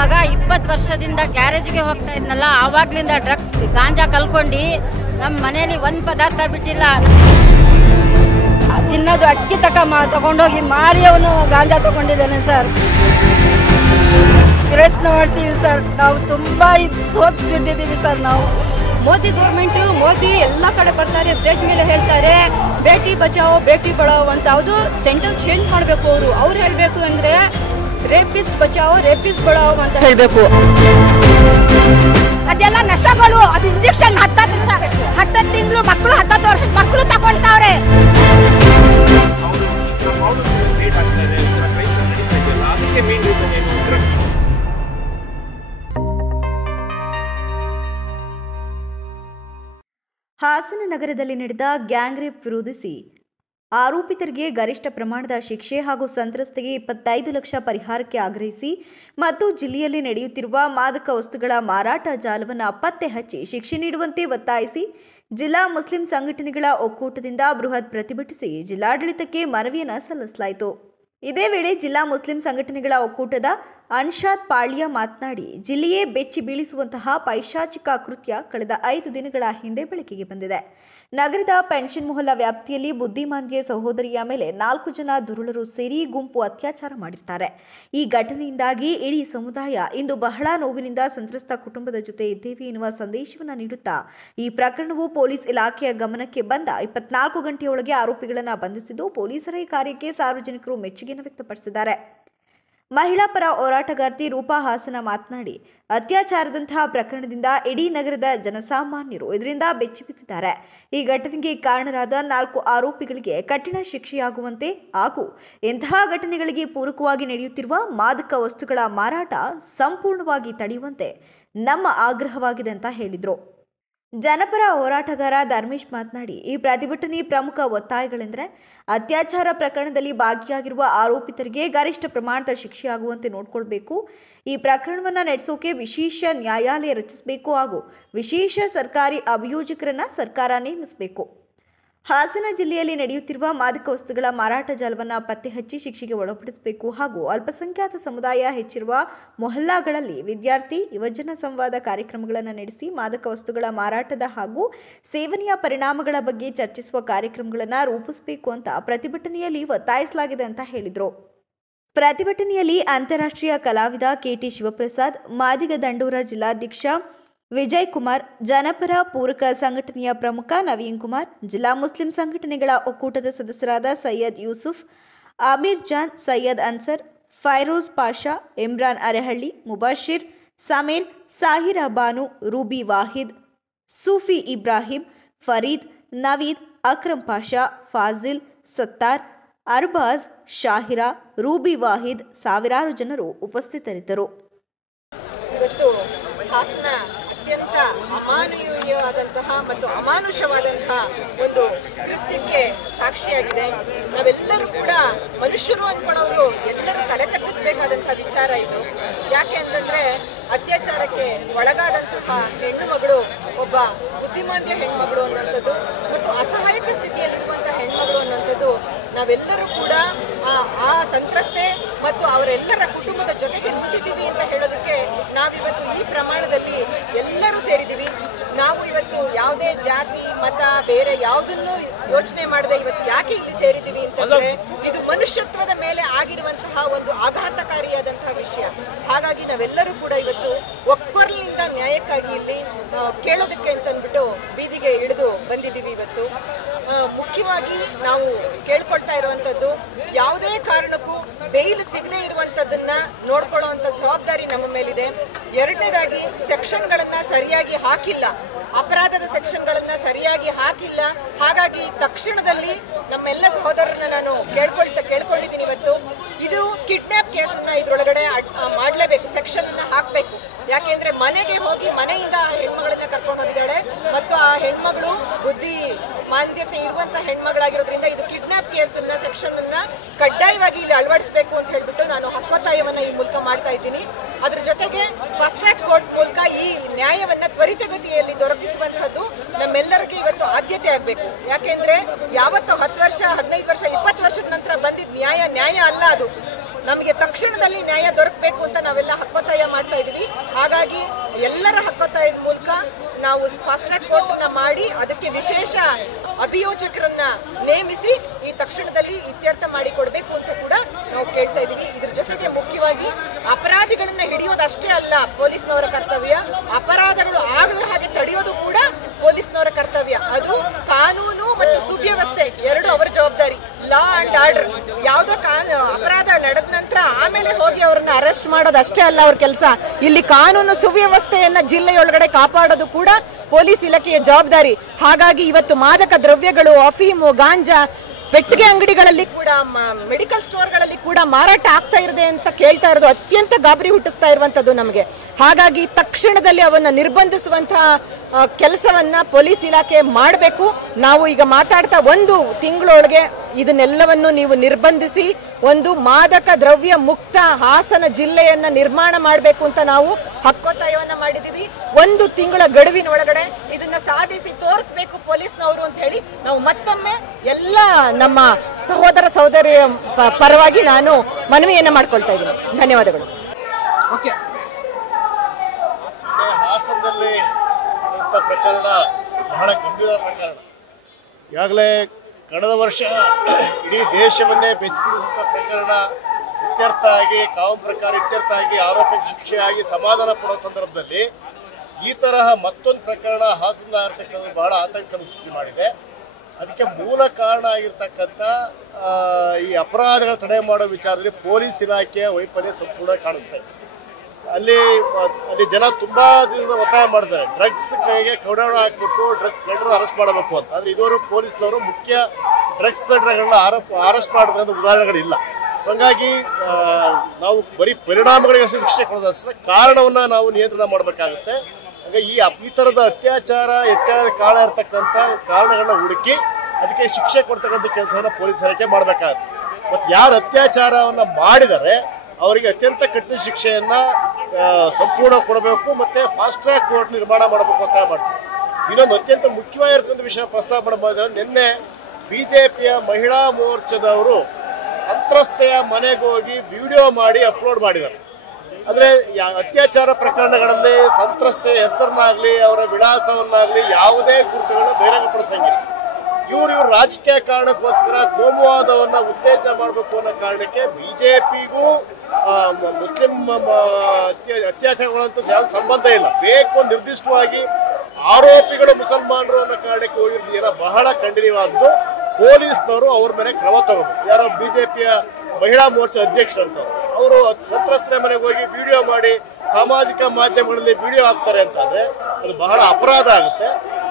ಮಗ 20 ವರ್ಷದಿಂದ ಗ್ಯಾರೇಜ್ಗೆ ಹೋಗ್ತಾ ಇದ್ನಲ್ಲ, ಆವಾಗ್ಲಿಂದ ಡ್ರಗ್ಸ್ ಗಾಂಜಾ ಕಲ್ಕೊಂಡು ನಮ್ಮ ಮನೇಲಿ ಒಂದು ಪದಾರ್ಥ ಬಿಟ್ಟಿಲ್ಲ. ತಿನ್ನೋದು ಅಕ್ಕಿ ತಗೊಂಡೋಗಿ ಮಾರಿ ಅವನು ಗಾಂಜಾ ತಗೊಂಡಿದ್ದಾನೆ ಸರ್. ಪ್ರಯತ್ನ ಮಾಡ್ತೀವಿ ಸರ್, ನಾವು ತುಂಬ ಸೋತ್ ಬಿಟ್ಟಿದ್ದೀವಿ ಸರ್. ನಾವು ಮೋದಿ ಗೌರ್ಮೆಂಟು, ಮೋದಿ ಎಲ್ಲ ಕಡೆ ಬರ್ತಾರೆ, ಸ್ಟೇಜ್ ಮೇಲೆ ಹೇಳ್ತಾರೆ ಬೇಟಿ ಬಚಾವೋ ಬೇಟಿ ಪಡಾವೋ ಅಂತ. ಅದು ಸೆಂಟೆನ್ಸ್ ಚೇಂಜ್ ಮಾಡಬೇಕು. ಅವ್ರು ಹೇಳಬೇಕು ಅಂದರೆ ರೇಪಿಸ್ಟ್ ಬಚಾವೋ ರೇಪಿಸ್ಟ್ ಪಡಾವೋ ಅಂತ ಹೇಳಬೇಕು. ಅದೆಲ್ಲ ನಶಗಳು, ಅದು ಇಂಜೆಕ್ಷನ್ 10 ತಿಂಗಳು ಮಕ್ಕಳು, 10 ವರ್ಷದ ಮಕ್ಕಳು ತಗೊಳ್ತಾವ್ರೆ. ಹಾಸನ ನಗರದಲ್ಲಿ ನಡೆದ ಗ್ಯಾಂಗ್ ರೇಪ್ ವಿರೋಧಿಸಿ ಆರೋಪಿತರಿಗೆ ಗರಿಷ್ಠ ಪ್ರಮಾಣದ ಶಿಕ್ಷೆ ಹಾಗೂ ಸಂತ್ರಸ್ತೆಗೆ 25 ಲಕ್ಷ ಪರಿಹಾರಕ್ಕೆ ಆಗ್ರಹಿಸಿ ಮತ್ತು ಜಿಲ್ಲೆಯಲ್ಲಿ ನಡೆಯುತ್ತಿರುವ ಮಾದಕ ವಸ್ತುಗಳ ಮಾರಾಟ ಜಾಲವನ್ನು ಪತ್ತೆ ಹಚ್ಚಿ ಶಿಕ್ಷೆ ನೀಡುವಂತೆ ಒತ್ತಾಯಿಸಿ ಜಿಲ್ಲಾ ಮುಸ್ಲಿಂ ಸಂಘಟನೆಗಳ ಒಕ್ಕೂಟದಿಂದ ಬೃಹತ್ ಪ್ರತಿಭಟಿಸಿ ಜಿಲ್ಲಾಡಳಿತಕ್ಕೆ ಮನವಿಯನ್ನು ಸಲ್ಲಿಸಲಾಯಿತು. ಇದೇ ವೇಳೆ ಜಿಲ್ಲಾ ಮುಸ್ಲಿಂ ಸಂಘಟನೆಗಳ ಒಕ್ಕೂಟದ ಅನ್ಶಾದ್ ಪಾಳ್ಯ ಮಾತನಾಡಿ, ಜಿಲ್ಲೆಯೇ ಬೆಚ್ಚಿ ಬೀಳಿಸುವಂತಹ ಪೈಶಾಚಿಕ ಕೃತ್ಯ ಕಳೆದ 5 ದಿನಗಳ ಹಿಂದೆ ಬೆಳಕಿಗೆ ಬಂದಿದೆ. ನಗರದ ಪೆನ್ಷನ್ ಮೊಹಲ್ಲಾ ವ್ಯಾಪ್ತಿಯಲ್ಲಿ ಬುದ್ಧಿಮಾಂದ್ಯ ಸಹೋದರಿಯ ಮೇಲೆ 4 ಜನ ದುರುಳರು ಸೇರಿ ಗುಂಪು ಅತ್ಯಾಚಾರ ಮಾಡಿರ್ತಾರೆ. ಈ ಘಟನೆಯಿಂದಾಗಿ ಇಡೀ ಸಮುದಾಯ ಇಂದು ಬಹಳ ನೋವಿನಿಂದ ಸಂತ್ರಸ್ತ ಕುಟುಂಬದ ಜೊತೆ ಇದ್ದೇವೆ ಎನ್ನುವ ಸಂದೇಶವನ್ನು ನೀಡುತ್ತಾ, ಈ ಪ್ರಕರಣವು ಪೊಲೀಸ್ ಇಲಾಖೆಯ ಗಮನಕ್ಕೆ ಬಂದ 24 ಗಂಟೆಯೊಳಗೆ ಆರೋಪಿಗಳನ್ನು ಬಂಧಿಸಿದ್ದು, ಪೊಲೀಸರ ಈ ಕಾರ್ಯಕ್ಕೆ ಸಾರ್ವಜನಿಕರು ಮೆಚ್ಚುಗೆಯನ್ನು ವ್ಯಕ್ತಪಡಿಸಿದ್ದಾರೆ. ಮಹಿಳಾ ಪರ ಹೋರಾಟಗಾರ್ತಿ ರೂಪಾ ಹಾಸನ ಮಾತನಾಡಿ, ಅತ್ಯಾಚಾರದಂತಹ ಪ್ರಕರಣದಿಂದ ಇಡೀ ನಗರದ ಜನಸಾಮಾನ್ಯರು ಇದರಿಂದ ಬೆಚ್ಚಿಬಿದ್ದಿದ್ದಾರೆ. ಈ ಘಟನೆಗೆ ಕಾರಣರಾದ 4 ಆರೋಪಿಗಳಿಗೆ ಕಠಿಣ ಶಿಕ್ಷೆಯಾಗುವಂತೆ ಹಾಗೂ ಇಂತಹ ಘಟನೆಗಳಿಗೆ ಪೂರಕವಾಗಿ ನಡೆಯುತ್ತಿರುವ ಮಾದಕ ವಸ್ತುಗಳ ಮಾರಾಟ ಸಂಪೂರ್ಣವಾಗಿ ತಡೆಯುವಂತೆ ನಮ್ಮ ಆಗ್ರಹವಾಗಿದೆ ಅಂತ ಹೇಳಿದರು. ಜನಪರ ಹೋರಾಟಗಾರ ಧರ್ಮೇಶ್ ಮಾತನಾಡಿ, ಈ ಪ್ರತಿಭಟನೆ ಪ್ರಮುಖ ಒತ್ತಾಯಗಳೆಂದರೆ ಅತ್ಯಾಚಾರ ಪ್ರಕರಣದಲ್ಲಿ ಭಾಗಿಯಾಗಿರುವ ಆರೋಪಿತರಿಗೆ ಗರಿಷ್ಠ ಪ್ರಮಾಣದ ಶಿಕ್ಷೆಯಾಗುವಂತೆ ನೋಡಿಕೊಳ್ಬೇಕು, ಈ ಪ್ರಕರಣವನ್ನು ನಡೆಸೋಕೆ ವಿಶೇಷ ನ್ಯಾಯಾಲಯ ರಚಿಸಬೇಕು ಹಾಗೂ ವಿಶೇಷ ಸರ್ಕಾರಿ ಅಭಿಯೋಜಕರನ್ನು ಸರ್ಕಾರ ನೇಮಿಸಬೇಕು. ಹಾಸನ ಜಿಲ್ಲೆಯಲ್ಲಿ ನಡೆಯುತ್ತಿರುವ ಮಾದಕ ವಸ್ತುಗಳ ಮಾರಾಟ ಜಾಲವನ್ನು ಪತ್ತೆ ಹಚ್ಚಿ ಶಿಕ್ಷೆಗೆ ಒಳಪಡಿಸಬೇಕು ಹಾಗೂ ಅಲ್ಪಸಂಖ್ಯಾತ ಸಮುದಾಯ ಹೆಚ್ಚಿರುವ ಮೊಹಲ್ಲಾಗಳಲ್ಲಿ ವಿದ್ಯಾರ್ಥಿ ಯುವಜನ ಸಂವಾದ ಕಾರ್ಯಕ್ರಮಗಳನ್ನು ನಡೆಸಿ ಮಾದಕ ವಸ್ತುಗಳ ಮಾರಾಟದ ಹಾಗೂ ಸೇವನೆಯ ಪರಿಣಾಮಗಳ ಬಗ್ಗೆ ಚರ್ಚಿಸುವ ಕಾರ್ಯಕ್ರಮಗಳನ್ನು ರೂಪಿಸಬೇಕು ಅಂತ ಪ್ರತಿಭಟನೆಯಲ್ಲಿ ಒತ್ತಾಯಿಸಲಾಗಿದೆ ಅಂತ ಹೇಳಿದರು. ಪ್ರತಿಭಟನೆಯಲ್ಲಿ ಅಂತಾರಾಷ್ಟ್ರೀಯ ಕಲಾವಿದ ಕೆಟಿ ಶಿವಪ್ರಸಾದ್, ಮಾದಿಗ ದಂಡೋರ ಜಿಲ್ಲಾಧ್ಯಕ್ಷ ವಿಜಯ್ ಕುಮಾರ್, ಜನಪರ ಪೂರಕ ಸಂಘಟನೆಯ ಪ್ರಮುಖ ನವೀನ್ ಕುಮಾರ್, ಜಿಲ್ಲಾ ಮುಸ್ಲಿಂ ಸಂಘಟನೆಗಳ ಒಕ್ಕೂಟದ ಸದಸ್ಯರಾದ ಸೈಯದ್ ಯೂಸುಫ್, ಆಮೀರ್ ಜಾನ್, ಸೈಯದ್ ಅನ್ಸರ್, ಫೈರೋಜ್ ಪಾಷಾ, ಇಮ್ರಾನ್ ಅರೆಹಳ್ಳಿ, ಮುಬಾಶಿರ್, ಸಮೀರ್, ಸಾಹಿರಾ ಬಾನು, ರೂಬಿ ವಾಹಿದ್, ಸೂಫಿ ಇಬ್ರಾಹಿಂ, ಫರೀದ್, ನವೀದ್, ಅಕ್ರಮ್ ಪಾಷಾ, ಫಾಜಿಲ್, ಸತ್ತಾರ್, ಅರ್ಬಾಜ್, ಶಾಹಿರಾ, ರೂಬಿ ವಾಹಿದ್ ಸಾವಿರಾರು ಜನರು ಉಪಸ್ಥಿತರಿದ್ದರು. ಇವತ್ತು ಹಾಸನ ಅತ್ಯಂತ ಅಮಾನವೀಯವಾದಂತಹ ಮತ್ತು ಅಮಾನುಷವಾದಂತಹ ಒಂದು ಕೃತ್ಯಕ್ಕೆ ಸಾಕ್ಷಿಯಾಗಿದೆ. ನಾವೆಲ್ಲರೂ ಕೂಡ ಮನುಷ್ಯರು ಅಂದ್ಕೊಳ್ಳೋರು ಎಲ್ಲರೂ ತಲೆ ತಗ್ಗಿಸಬೇಕಾದಂತಹ ವಿಚಾರ ಇದು. ಯಾಕೆ ಅಂತಂದರೆ ಅತ್ಯಾಚಾರಕ್ಕೆ ಒಳಗಾದಂತಹ ಹೆಣ್ಣು ಮಗಳು ಒಬ್ಬ ಬುದ್ಧಿಮಾಂದ್ಯ ಹೆಣ್ಮಗಳು ಅನ್ನುವಂಥದ್ದು ಮತ್ತು ಅಸಹಾಯಕ ಸ್ಥಿತಿಯಲ್ಲಿರುವಂಥ ಹೆಣ್ಮಗಳು ಅನ್ನುವಂಥದ್ದು ನಾವೆಲ್ಲರೂ ಕೂಡ ಆ ಸಂತ್ರಸ್ತೆ ಮತ್ತು ಅವರೆಲ್ಲರ ಕುಟುಂಬದ ಜೊತೆಗೆ ನಿಂತಿದ್ದೀವಿ ಅಂತ ಹೇಳೋದಕ್ಕೆ ನಾವಿವತ್ತು ಈ ಪ್ರಮಾಣದಲ್ಲಿ ಎಲ್ಲರೂ ಸೇರಿದ್ದೀವಿ. ನಾವು ಇವತ್ತು ಯಾವುದೇ ಜಾತಿ ಮತ ಬೇರೆ ಯಾವುದನ್ನು ಯೋಚನೆ ಮಾಡದೆ ಇವತ್ತು ಯಾಕೆ ಇಲ್ಲಿ ಸೇರಿದ್ದೀವಿ ಅಂತಂದರೆ ಇದು ಮನುಷ್ಯತ್ವದ ಮೇಲೆ ಆಗಿರುವಂತಹ ಒಂದು ಆಘಾತಕಾರಿಯಾದಂತಹ ವಿಷಯ. ಹಾಗಾಗಿ ನಾವೆಲ್ಲರೂ ಕೂಡ ಇವತ್ತು ಒಕ್ಕೊರಲಿನಿಂದ ನ್ಯಾಯಕ್ಕಾಗಿ ಇಲ್ಲಿ ಕೇಳೋದಕ್ಕೆ ಅಂತಂದ್ಬಿಟ್ಟು ಬೀದಿಗೆ ಇಳಿದು ಬಂದಿದ್ದೀವಿ. ಇವತ್ತು ಮುಖ್ಯವಾಗಿ ನಾವು ಕೇಳ್ಕೊಳ್ತಾ ಇರುವಂಥದ್ದು, ಯಾವುದೇ ಕಾರಣಕ್ಕೂ ಬೇಲ್ ಸಿಗದೆ ಇರುವಂಥದ್ದನ್ನು ನೋಡ್ಕೊಳ್ಳೋವಂಥ ಜವಾಬ್ದಾರಿ ನಮ್ಮ ಮೇಲಿದೆ. ಎರಡನೇದಾಗಿ ಸೆಕ್ಷನ್ಗಳನ್ನು ಸರಿಯಾಗಿ ಹಾಕಿಲ್ಲ, ಅಪರಾಧದ ಸೆಕ್ಷನ್ಗಳನ್ನು ಸರಿಯಾಗಿ ಹಾಕಿಲ್ಲ. ಹಾಗಾಗಿ ತಕ್ಷಣದಲ್ಲಿ ನಮ್ಮೆಲ್ಲ ಸಹೋದರರನ್ನ ನಾನು ಕೇಳ್ಕೊಂಡಿದ್ದೀನಿ. ಇವತ್ತು ಇದು ಕಿಡ್ನ್ಯಾಪ್ ಕೇಸನ್ನು ಇದರೊಳಗಡೆ ಮಾಡಲೇಬೇಕು, ಸೆಕ್ಷನನ್ನು ಹಾಕಬೇಕು. ಯಾಕೆಂದರೆ ಮನೆಗೆ ಹೋಗಿ ಮನೆಯಿಂದ ಹೆಣ್ಮಗಳನ್ನ ಕರ್ಕೊಂಡು ಹೋಗಿದ್ದಾಳೆ ಮತ್ತು ಆ ಹೆಣ್ಮಗಳು ಬುದ್ಧಿ ಮಾಂದ್ಯತೆ ಇರುವಂಥ ಹೆಣ್ಮಗಳಾಗಿರೋದ್ರಿಂದ ಇದು ಕಿಡ್ನ್ಯಾಪ್ ಕೇಸನ್ನು ಸೆಕ್ಷನನ್ನು ಕಡ್ಡಾಯವಾಗಿ ಇಲ್ಲಿ ಅಳವಡಿಸಬೇಕು ಅಂತ ಹೇಳಿಬಿಟ್ಟು ನಾನು ಹಕ್ಕೊತ್ತಾಯವನ್ನು ಈ ಮೂಲಕ ಮಾಡ್ತಾ ಇದ್ದೀನಿ. ಅದ್ರ ಜೊತೆಗೆ ಫಾಸ್ಟ್ ಟ್ರ್ಯಾಕ್ ಕೋರ್ಟ್ ಮೂಲಕ ಈ ನ್ಯಾಯವನ್ನು ತ್ವರಿತಗತಿಯಲ್ಲಿ ದೊರಕಿಸುವಂಥದ್ದು ನಮ್ಮೆಲ್ಲರಿಗೆ ಇವತ್ತು ಆದ್ಯತೆ ಆಗಬೇಕು. ಯಾಕೆಂದರೆ ಯಾವತ್ತೋ 10 ವರ್ಷ 15 ವರ್ಷ 20 ವರ್ಷದ ನಂತರ ಬಂದಿದ್ದ ನ್ಯಾಯ ಅಲ್ಲ ಅದು. ನಮಗೆ ತಕ್ಷಣದಲ್ಲಿ ನ್ಯಾಯ ದೊರಕಬೇಕು ಅಂತ ನಾವೆಲ್ಲ ಹಕ್ಕೊತ್ತಾಯ ಮಾಡ್ತಾ ಇದ್ದೀವಿ. ಹಾಗಾಗಿ ಎಲ್ಲರ ಹಕ್ಕೊತ್ತಾಯದ ಮೂಲಕ ನಾವು ಫಾಸ್ಟ್ ಟ್ರ್ಯಾಕ್ ಕೋರ್ಟ್ನ ಮಾಡಿ ಅದಕ್ಕೆ ವಿಶೇಷ ಅಭಿಯೋಜಕರನ್ನ ನೇಮಿಸಿ ಈ ತಕ್ಷಣದಲ್ಲಿ ಇತ್ಯರ್ಥ ಮಾಡಿಕೊಡ್ಬೇಕು ಅಂತ ಕೂಡ ನಾವು ಕೇಳ್ತಾ ಇದ್ದೀವಿ. ಇದ್ರ ಜೊತೆಗೆ ಮುಖ್ಯವಾಗಿ ಅಪರಾಧಿಗಳನ್ನ ಹಿಡಿಯೋದಷ್ಟೇ ಅಲ್ಲ ಪೊಲೀಸ್ನವರ ಕರ್ತವ್ಯ, ಅಪರಾಧಗಳು ಆಗದ ಹಾಗೆ ತಡೆಯೋದು ಕೂಡ ಪೊಲೀಸ್ನವರ ಕರ್ತವ್ಯ. ಅದು ಕಾನೂನು ಮತ್ತು ಸುವ್ಯವಸ್ಥೆ ಎರಡು ಅವರ ಜವಾಬ್ದಾರಿ. ಲಾ ಅಂಡ್ ಆರ್ಡರ್, ಯಾವುದೋ ಅಪರಾಧ ನಡೆದ ನಂತರ ಆಮೇಲೆ ಹೋಗಿ ಅವ್ರನ್ನ ಅರೆಸ್ಟ್ ಮಾಡೋದು ಅಷ್ಟೇ ಅಲ್ಲ ಅವ್ರ ಕೆಲಸ. ಇಲ್ಲಿ ಕಾನೂನು ಸುವ್ಯವಸ್ಥೆಯನ್ನ ಜಿಲ್ಲೆಯೊಳಗಡೆ ಕಾಪಾಡೋದು ಕೂಡ ಪೊಲೀಸ್ ಇಲಾಖೆಯ ಜವಾಬ್ದಾರಿ. ಹಾಗಾಗಿ ಇವತ್ತು ಮಾದಕ ದ್ರವ್ಯಗಳು, ಅಫೀಮು, ಗಾಂಜಾ ಪೆಟ್ಟಿಗೆ ಅಂಗಡಿಗಳಲ್ಲಿ ಕೂಡ, ಮೆಡಿಕಲ್ ಸ್ಟೋರ್ಗಳಲ್ಲಿ ಕೂಡ ಮಾರಾಟ ಆಗ್ತಾ ಇದೆ ಅಂತ ಕೇಳ್ತಾ ಇರೋದು ಅತ್ಯಂತ ಗಾಬರಿ ಹುಟ್ಟಿಸ್ತಾ ಇರುವಂತದ್ದು ನಮಗೆ. ಹಾಗಾಗಿ ತಕ್ಷಣದಲ್ಲಿ ಅವನ್ನ ನಿರ್ಬಂಧಿಸುವಂತಹ ಕೆಲಸವನ್ನ ಪೊಲೀಸ್ ಇಲಾಖೆ ಮಾಡಬೇಕು. ನಾವು ಈಗ ಮಾತಾಡ್ತಾ 1 ತಿಂಗಳೊಳಗೆ ಇದನ್ನೆಲ್ಲವನ್ನು ನೀವು ನಿರ್ಬಂಧಿಸಿ ಒಂದು ಮಾದಕ ದ್ರವ್ಯ ಮುಕ್ತ ಹಾಸನ ಜಿಲ್ಲೆಯನ್ನ ನಿರ್ಮಾಣ ಮಾಡಬೇಕು ಅಂತ ನಾವು ಹಕ್ಕೊತ್ತಾಯವನ್ನ ಮಾಡಿದೀವಿ. 1 ತಿಂಗಳ ಗಡುವಿನೊಳಗಡೆ ಇದನ್ನ ಸಾಧಿಸಿ ತೋರಿಸಬೇಕು ಪೊಲೀಸ್ನವರು ಅಂತ ಹೇಳಿ ನಾವು ಮತ್ತೊಮ್ಮೆ ಎಲ್ಲ ನಮ್ಮ ಸಹೋದರ ಸಹೋದರಿಯ ಪರವಾಗಿ ನಾನು ಮನವಿಯನ್ನ ಮಾಡ್ಕೊಳ್ತಾ ಇದ್ದೀನಿ. ಧನ್ಯವಾದಗಳು. ಓಕೆ, ಹಾಸನದಲ್ಲಿ ಪ್ರಕರಣ ಬಹಳ ಗಂಭೀರ ಪ್ರಕರಣ. ಈಗಾಗಲೇ ಕಳೆದ ವರ್ಷ ಇಡೀ ದೇಶವನ್ನೇ ಬೆಚ್ಚಿಬಿಡುವಂಥ ಪ್ರಕರಣ ಇತ್ಯರ್ಥ ಆಗಿ, ಕಾನೂನು ಪ್ರಕಾರ ಇತ್ಯರ್ಥ ಆಗಿ, ಆರೋಪಕ್ಕೆ ಶಿಕ್ಷೆ ಆಗಿ ಸಮಾಧಾನ ಪಡೋ ಸಂದರ್ಭದಲ್ಲಿ ಈ ತರಹ ಮತ್ತೊಂದು ಪ್ರಕರಣ ಹಾಸನ ಇರ್ತಕ್ಕಂಥ ಬಹಳ ಆತಂಕ ಸೃಷ್ಟಿ ಮಾಡಿದೆ. ಅದಕ್ಕೆ ಮೂಲ ಕಾರಣ ಆಗಿರ್ತಕ್ಕಂಥ ಈ ಅಪರಾಧಗಳ ತಡೆ ಮಾಡೋ ವಿಚಾರದಲ್ಲಿ ಪೊಲೀಸ್ ಇಲಾಖೆಯ ವೈಫಲ್ಯ ಸಂಪೂರ್ಣ ಕಾಣಿಸ್ತಾ ಇದೆ. ಅಲ್ಲಿ ಜನ ತುಂಬಾ ದಿನದಿಂದ ಒತ್ತಾಯ ಮಾಡಿದ್ದಾರೆ, ಡ್ರಗ್ಸ್ ಕೈಗೆ ಕಡಿವಾಣ ಹಾಕಬೇಕು, ಡ್ರಗ್ಸ್ ಪೆಡ್ರರ್ ಅರೆಸ್ಟ್ ಮಾಡಬೇಕು ಅಂತ. ಆದರೆ ಇದುವರೆಗೂ ಪೊಲೀಸ್ನವರು ಮುಖ್ಯ ಡ್ರಗ್ಸ್ ಪೆಡ್ರರ್ಗಳನ್ನ ಅರೆಸ್ಟ್ ಮಾಡೋದ್ರಿಂದ ಉದಾಹರಣೆಗಳಿಲ್ಲ. ಸೊ ಹಂಗಾಗಿ ನಾವು ಬರೀ ಪರಿಣಾಮಗಳಿಗೆ ಶಿಕ್ಷೆ ಕೊಡೋದಷ್ಟೇ ಕಾರಣವನ್ನ ನಾವು ನಿಯಂತ್ರಣ ಮಾಡಬೇಕಾಗುತ್ತೆ. ಹಾಗಾಗಿ ಈ ಥರದ ಅತ್ಯಾಚಾರ ಹೆಚ್ಚಾದ ಕಾರಣ ಇರ್ತಕ್ಕಂಥ ಕಾರಣಗಳನ್ನ ಹುಡುಕಿ ಅದಕ್ಕೆ ಶಿಕ್ಷೆ ಕೊಡ್ತಕ್ಕಂಥ ಕೆಲಸವನ್ನ ಪೊಲೀಸ್ ಇಲಾಖೆ ಮಾಡಬೇಕಾಗುತ್ತೆ. ಮತ್ತು ಯಾರು ಅತ್ಯಾಚಾರವನ್ನು ಮಾಡಿದರೆ ಅವರಿಗೆ ಅತ್ಯಂತ ಕಠಿಣ ಶಿಕ್ಷೆಯನ್ನ ಸಂಪೂರ್ಣ ಕೊಡಬೇಕು, ಮತ್ತೆ ಫಾಸ್ಟ್ ಟ್ರ್ಯಾಕ್ ಕೋರ್ಟ್ ನಿರ್ಮಾಣ ಮಾಡಬೇಕು ಅಂತ ಮಾಡ್ತೀವಿ. ಇನ್ನೊಂದು ಅತ್ಯಂತ ಮುಖ್ಯವಾಗಿರ್ತಕ್ಕಂಥ ವಿಷಯ ಪ್ರಸ್ತಾಪ ಮಾಡಬಹುದು. ನಿನ್ನೆ ಬಿಜೆಪಿಯ ಮಹಿಳಾ ಮೋರ್ಚಾದವರು ಸಂತ್ರಸ್ತೆಯ ಮನೆಗೆ ಹೋಗಿ ವಿಡಿಯೋ ಮಾಡಿ ಅಪ್ಲೋಡ್ ಮಾಡಿದ್ದಾರೆ. ಆದರೆ ಅತ್ಯಾಚಾರ ಪ್ರಕರಣಗಳಲ್ಲಿ ಸಂತ್ರಸ್ತೆಯ ಹೆಸರನ್ನಾಗಲಿ ಅವರ ವಿಳಾಸವನ್ನಾಗಲಿ ಯಾವುದೇ ಗುರುತುಗಳನ್ನು ಬಹಿರಂಗಪಡಿಸಂಗಿಲ್ಲ. ಇವರು ರಾಜಕೀಯ ಕಾರಣಕ್ಕೋಸ್ಕರ ಕೋಮುವಾದವನ್ನ ಉತ್ತೇಜನ ಮಾಡಬೇಕು ಅನ್ನೋ ಕಾರಣಕ್ಕೆ ಬಿಜೆಪಿಗೂ ಮುಸ್ಲಿಂ ಅತ್ಯಾಚಾರಗಳಂತೂ ಯಾವ ಸಂಬಂಧ ಇಲ್ಲ. ಬೇಕು ನಿರ್ದಿಷ್ಟವಾಗಿ ಆರೋಪಿಗಳು ಮುಸಲ್ಮಾನರು ಅನ್ನೋ ಕಾರಣಕ್ಕೆ ಹೋಗಿರೋದು ಬಹಳ ಖಂಡನೀಯವಾದ್ದು. ಪೊಲೀಸ್ನವರು ಅವ್ರ ಮೇಲೆ ಕ್ರಮ ತಗೋಬೇಕು. ಯಾರೋ ಬಿಜೆಪಿಯ ಮಹಿಳಾ ಮೋರ್ಚಾ ಅಧ್ಯಕ್ಷ ಅಂತ ಅವರು ಸಂತ್ರಸ್ತರ ಮನೆಗೆ ಹೋಗಿ ವಿಡಿಯೋ ಮಾಡಿ ಸಾಮಾಜಿಕ ಮಾಧ್ಯಮಗಳಲ್ಲಿ ವಿಡಿಯೋ ಹಾಕ್ತಾರೆ ಅಂತಂದ್ರೆ ಅದು ಬಹಳ ಅಪರಾಧ ಆಗುತ್ತೆ.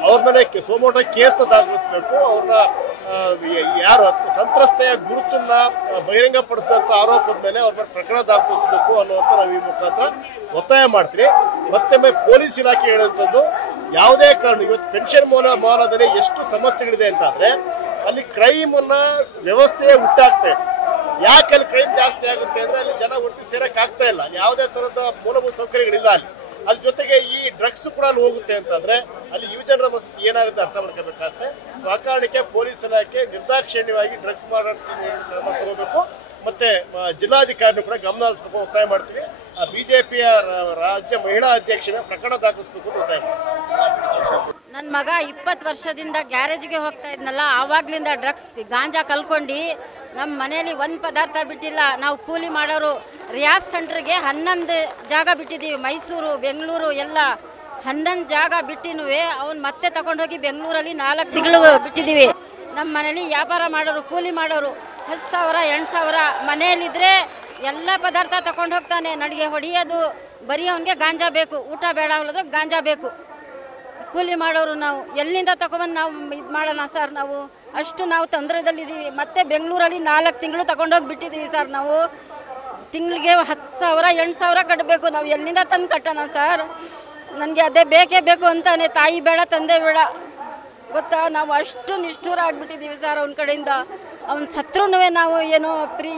ಅವ್ರ ಮೇಲೆ ಸೋಮೋಟೋ ಕೇಸ್ನ ದಾಖಲಿಸಬೇಕು. ಅವ್ರನ್ನ ಯಾರು ಸಂತ್ರಸ್ತೆಯ ಗುರುತನ್ನ ಬಹಿರಂಗಪಡಿಸಿದಂಥ ಆರೋಪದ ಮೇಲೆ ಅವ್ರ ಮೇಲೆ ಪ್ರಕರಣ ದಾಖಲಿಸಬೇಕು ಅನ್ನುವಂಥ ನಾವು ಈ ಮುಖಾಂತರ ಒತ್ತಾಯ ಮಾಡ್ತೀವಿ. ಮತ್ತೊಮ್ಮೆ ಪೊಲೀಸ್ ಇಲಾಖೆ ಹೇಳುವಂಥದ್ದು ಯಾವುದೇ ಕಾರಣ ಇವತ್ತು ಪೆನ್ಷನ್ ಮಾಲದಲ್ಲಿ ಎಷ್ಟು ಸಮಸ್ಯೆಗಳಿದೆ ಅಂತಂದ್ರೆ ಅಲ್ಲಿ ಕ್ರೈಮ್ ಅನ್ನ ವ್ಯವಸ್ಥೆಯೇ ಹುಟ್ಟಾಗ್ತಾ ಇದೆ. ಯಾಕೆ ಅಲ್ಲಿ ಕ್ರೈಮ್ ಜಾಸ್ತಿ ಆಗುತ್ತೆ ಅಂದ್ರೆ ಅಲ್ಲಿ ಜನ ಒಟ್ಟಿಗೆ ಸೇರಕ್ಕೆ ಆಗ್ತಾ ಇಲ್ಲ. ಯಾವುದೇ ತರದ ಮೂಲಭೂತ ಸೌಕರ್ಯಗಳಿಲ್ಲ ಅಲ್ಲಿ. ಅದ್ರ ಜೊತೆಗೆ ಈ ಡ್ರಗ್ಸ್ ಕೂಡ ಅಲ್ಲಿ ಹೋಗುತ್ತೆ ಅಂತಂದ್ರೆ ಅಲ್ಲಿ ಯುವಜನರ ಮನಸ್ಥಿತಿ ಏನಾಗುತ್ತೆ ಅರ್ಥ ಮಾಡ್ಕೋಬೇಕಾಗುತ್ತೆ. ಸೊ ಆ ಕಾರಣಕ್ಕೆ ಪೊಲೀಸ್ ಇಲಾಖೆ ನಿರ್ದಾಕ್ಷಿಣ್ಯವಾಗಿ ಡ್ರಗ್ಸ್ ಕ್ರಮ ತಗೋಬೇಕು. ಮತ್ತೆ ಜಿಲ್ಲಾಧಿಕಾರಿನೂ ಕೂಡ ಗಮನ ಹರಿಸಬೇಕು ಒತ್ತಾಯ ಮಾಡ್ತೀವಿ. ಬಿಜೆಪಿಯ ರಾಜ್ಯ ಮಹಿಳಾ ಅಧ್ಯಕ್ಷನೇ ಪ್ರಕರಣ ದಾಖಲಿಸಬೇಕು ಅಂತ ಒತ್ತಾಯ ಮಾಡ್ತೀವಿ. ನನ್ನ ಮಗ 20 ವರ್ಷದಿಂದ ಗ್ಯಾರೇಜ್ಗೆ ಹೋಗ್ತಾ ಇದ್ನಲ್ಲ, ಆವಾಗ್ಲಿಂದ ಡ್ರಗ್ಸ್ ಗಾಂಜಾ ಕಲ್ಕೊಂಡು ನಮ್ಮ ಮನೇಲಿ ಒಂದು ಪದಾರ್ಥ ಬಿಟ್ಟಿಲ್ಲ. ನಾವು ಕೂಲಿ ಮಾಡೋರು ರಿಯಾಬ್ ಸೆಂಟ್ರಿಗೆ 11 ಜಾಗ ಬಿಟ್ಟಿದ್ದೀವಿ. ಮೈಸೂರು, ಬೆಂಗಳೂರು ಎಲ್ಲ 11 ಜಾಗ ಬಿಟ್ಟಿನೂ ಅವ್ನು ಮತ್ತೆ ತಗೊಂಡೋಗಿ ಬೆಂಗಳೂರಲ್ಲಿ 4 ತಿಂಗಳು ಬಿಟ್ಟಿದ್ದೀವಿ. ನಮ್ಮ ಮನೇಲಿ ವ್ಯಾಪಾರ ಮಾಡೋರು, ಕೂಲಿ ಮಾಡೋರು 10,000 8,000 ಮನೆಯಲ್ಲಿದ್ದರೆ ಎಲ್ಲ ಪದಾರ್ಥ ತಗೊಂಡು ಹೋಗ್ತಾನೆ. ನನಗೆ ಹೊಡೆಯೋದು ಬರೀ ಅವನಿಗೆ ಗಾಂಜಾ ಬೇಕು, ಊಟ ಬೇಡ ಅವಳದು ಗಾಂಜಾ ಬೇಕು. ಕೂಲಿ ಮಾಡೋರು ನಾವು ಎಲ್ಲಿಂದ ತಗೊಂಬಂದು ನಾವು ಇದು ಮಾಡೋಣ ಸರ್? ನಾವು ತೊಂದರೆದಲ್ಲಿದ್ದೀವಿ. ಮತ್ತೆ ಬೆಂಗಳೂರಲ್ಲಿ 4 ತಿಂಗಳು ತಗೊಂಡೋಗಿ ಬಿಟ್ಟಿದ್ದೀವಿ ಸರ್. ನಾವು ತಿಂಗಳಿಗೆ 10,000 8,000 ಕಟ್ಟಬೇಕು. ನಾವು ಎಲ್ಲಿಂದ ತಂದು ಕಟ್ಟೋಣ ಸರ್? ನನಗೆ ಅದೇ ಬೇಕೇ ಬೇಕು ಅಂತಾನೆ. ತಾಯಿ ಬೇಡ, ತಂದೆ ಬೇಡ, ಗೊತ್ತಾ? ನಾವು ಅಷ್ಟು ನಿಷ್ಠೂರ ಆಗಿಬಿಟ್ಟಿದ್ದೀವಿ ಸರ್ ಅವನ ಕಡೆಯಿಂದ. ಅವ್ನು ಸತ್ರೂ ನಾವು ಏನೋ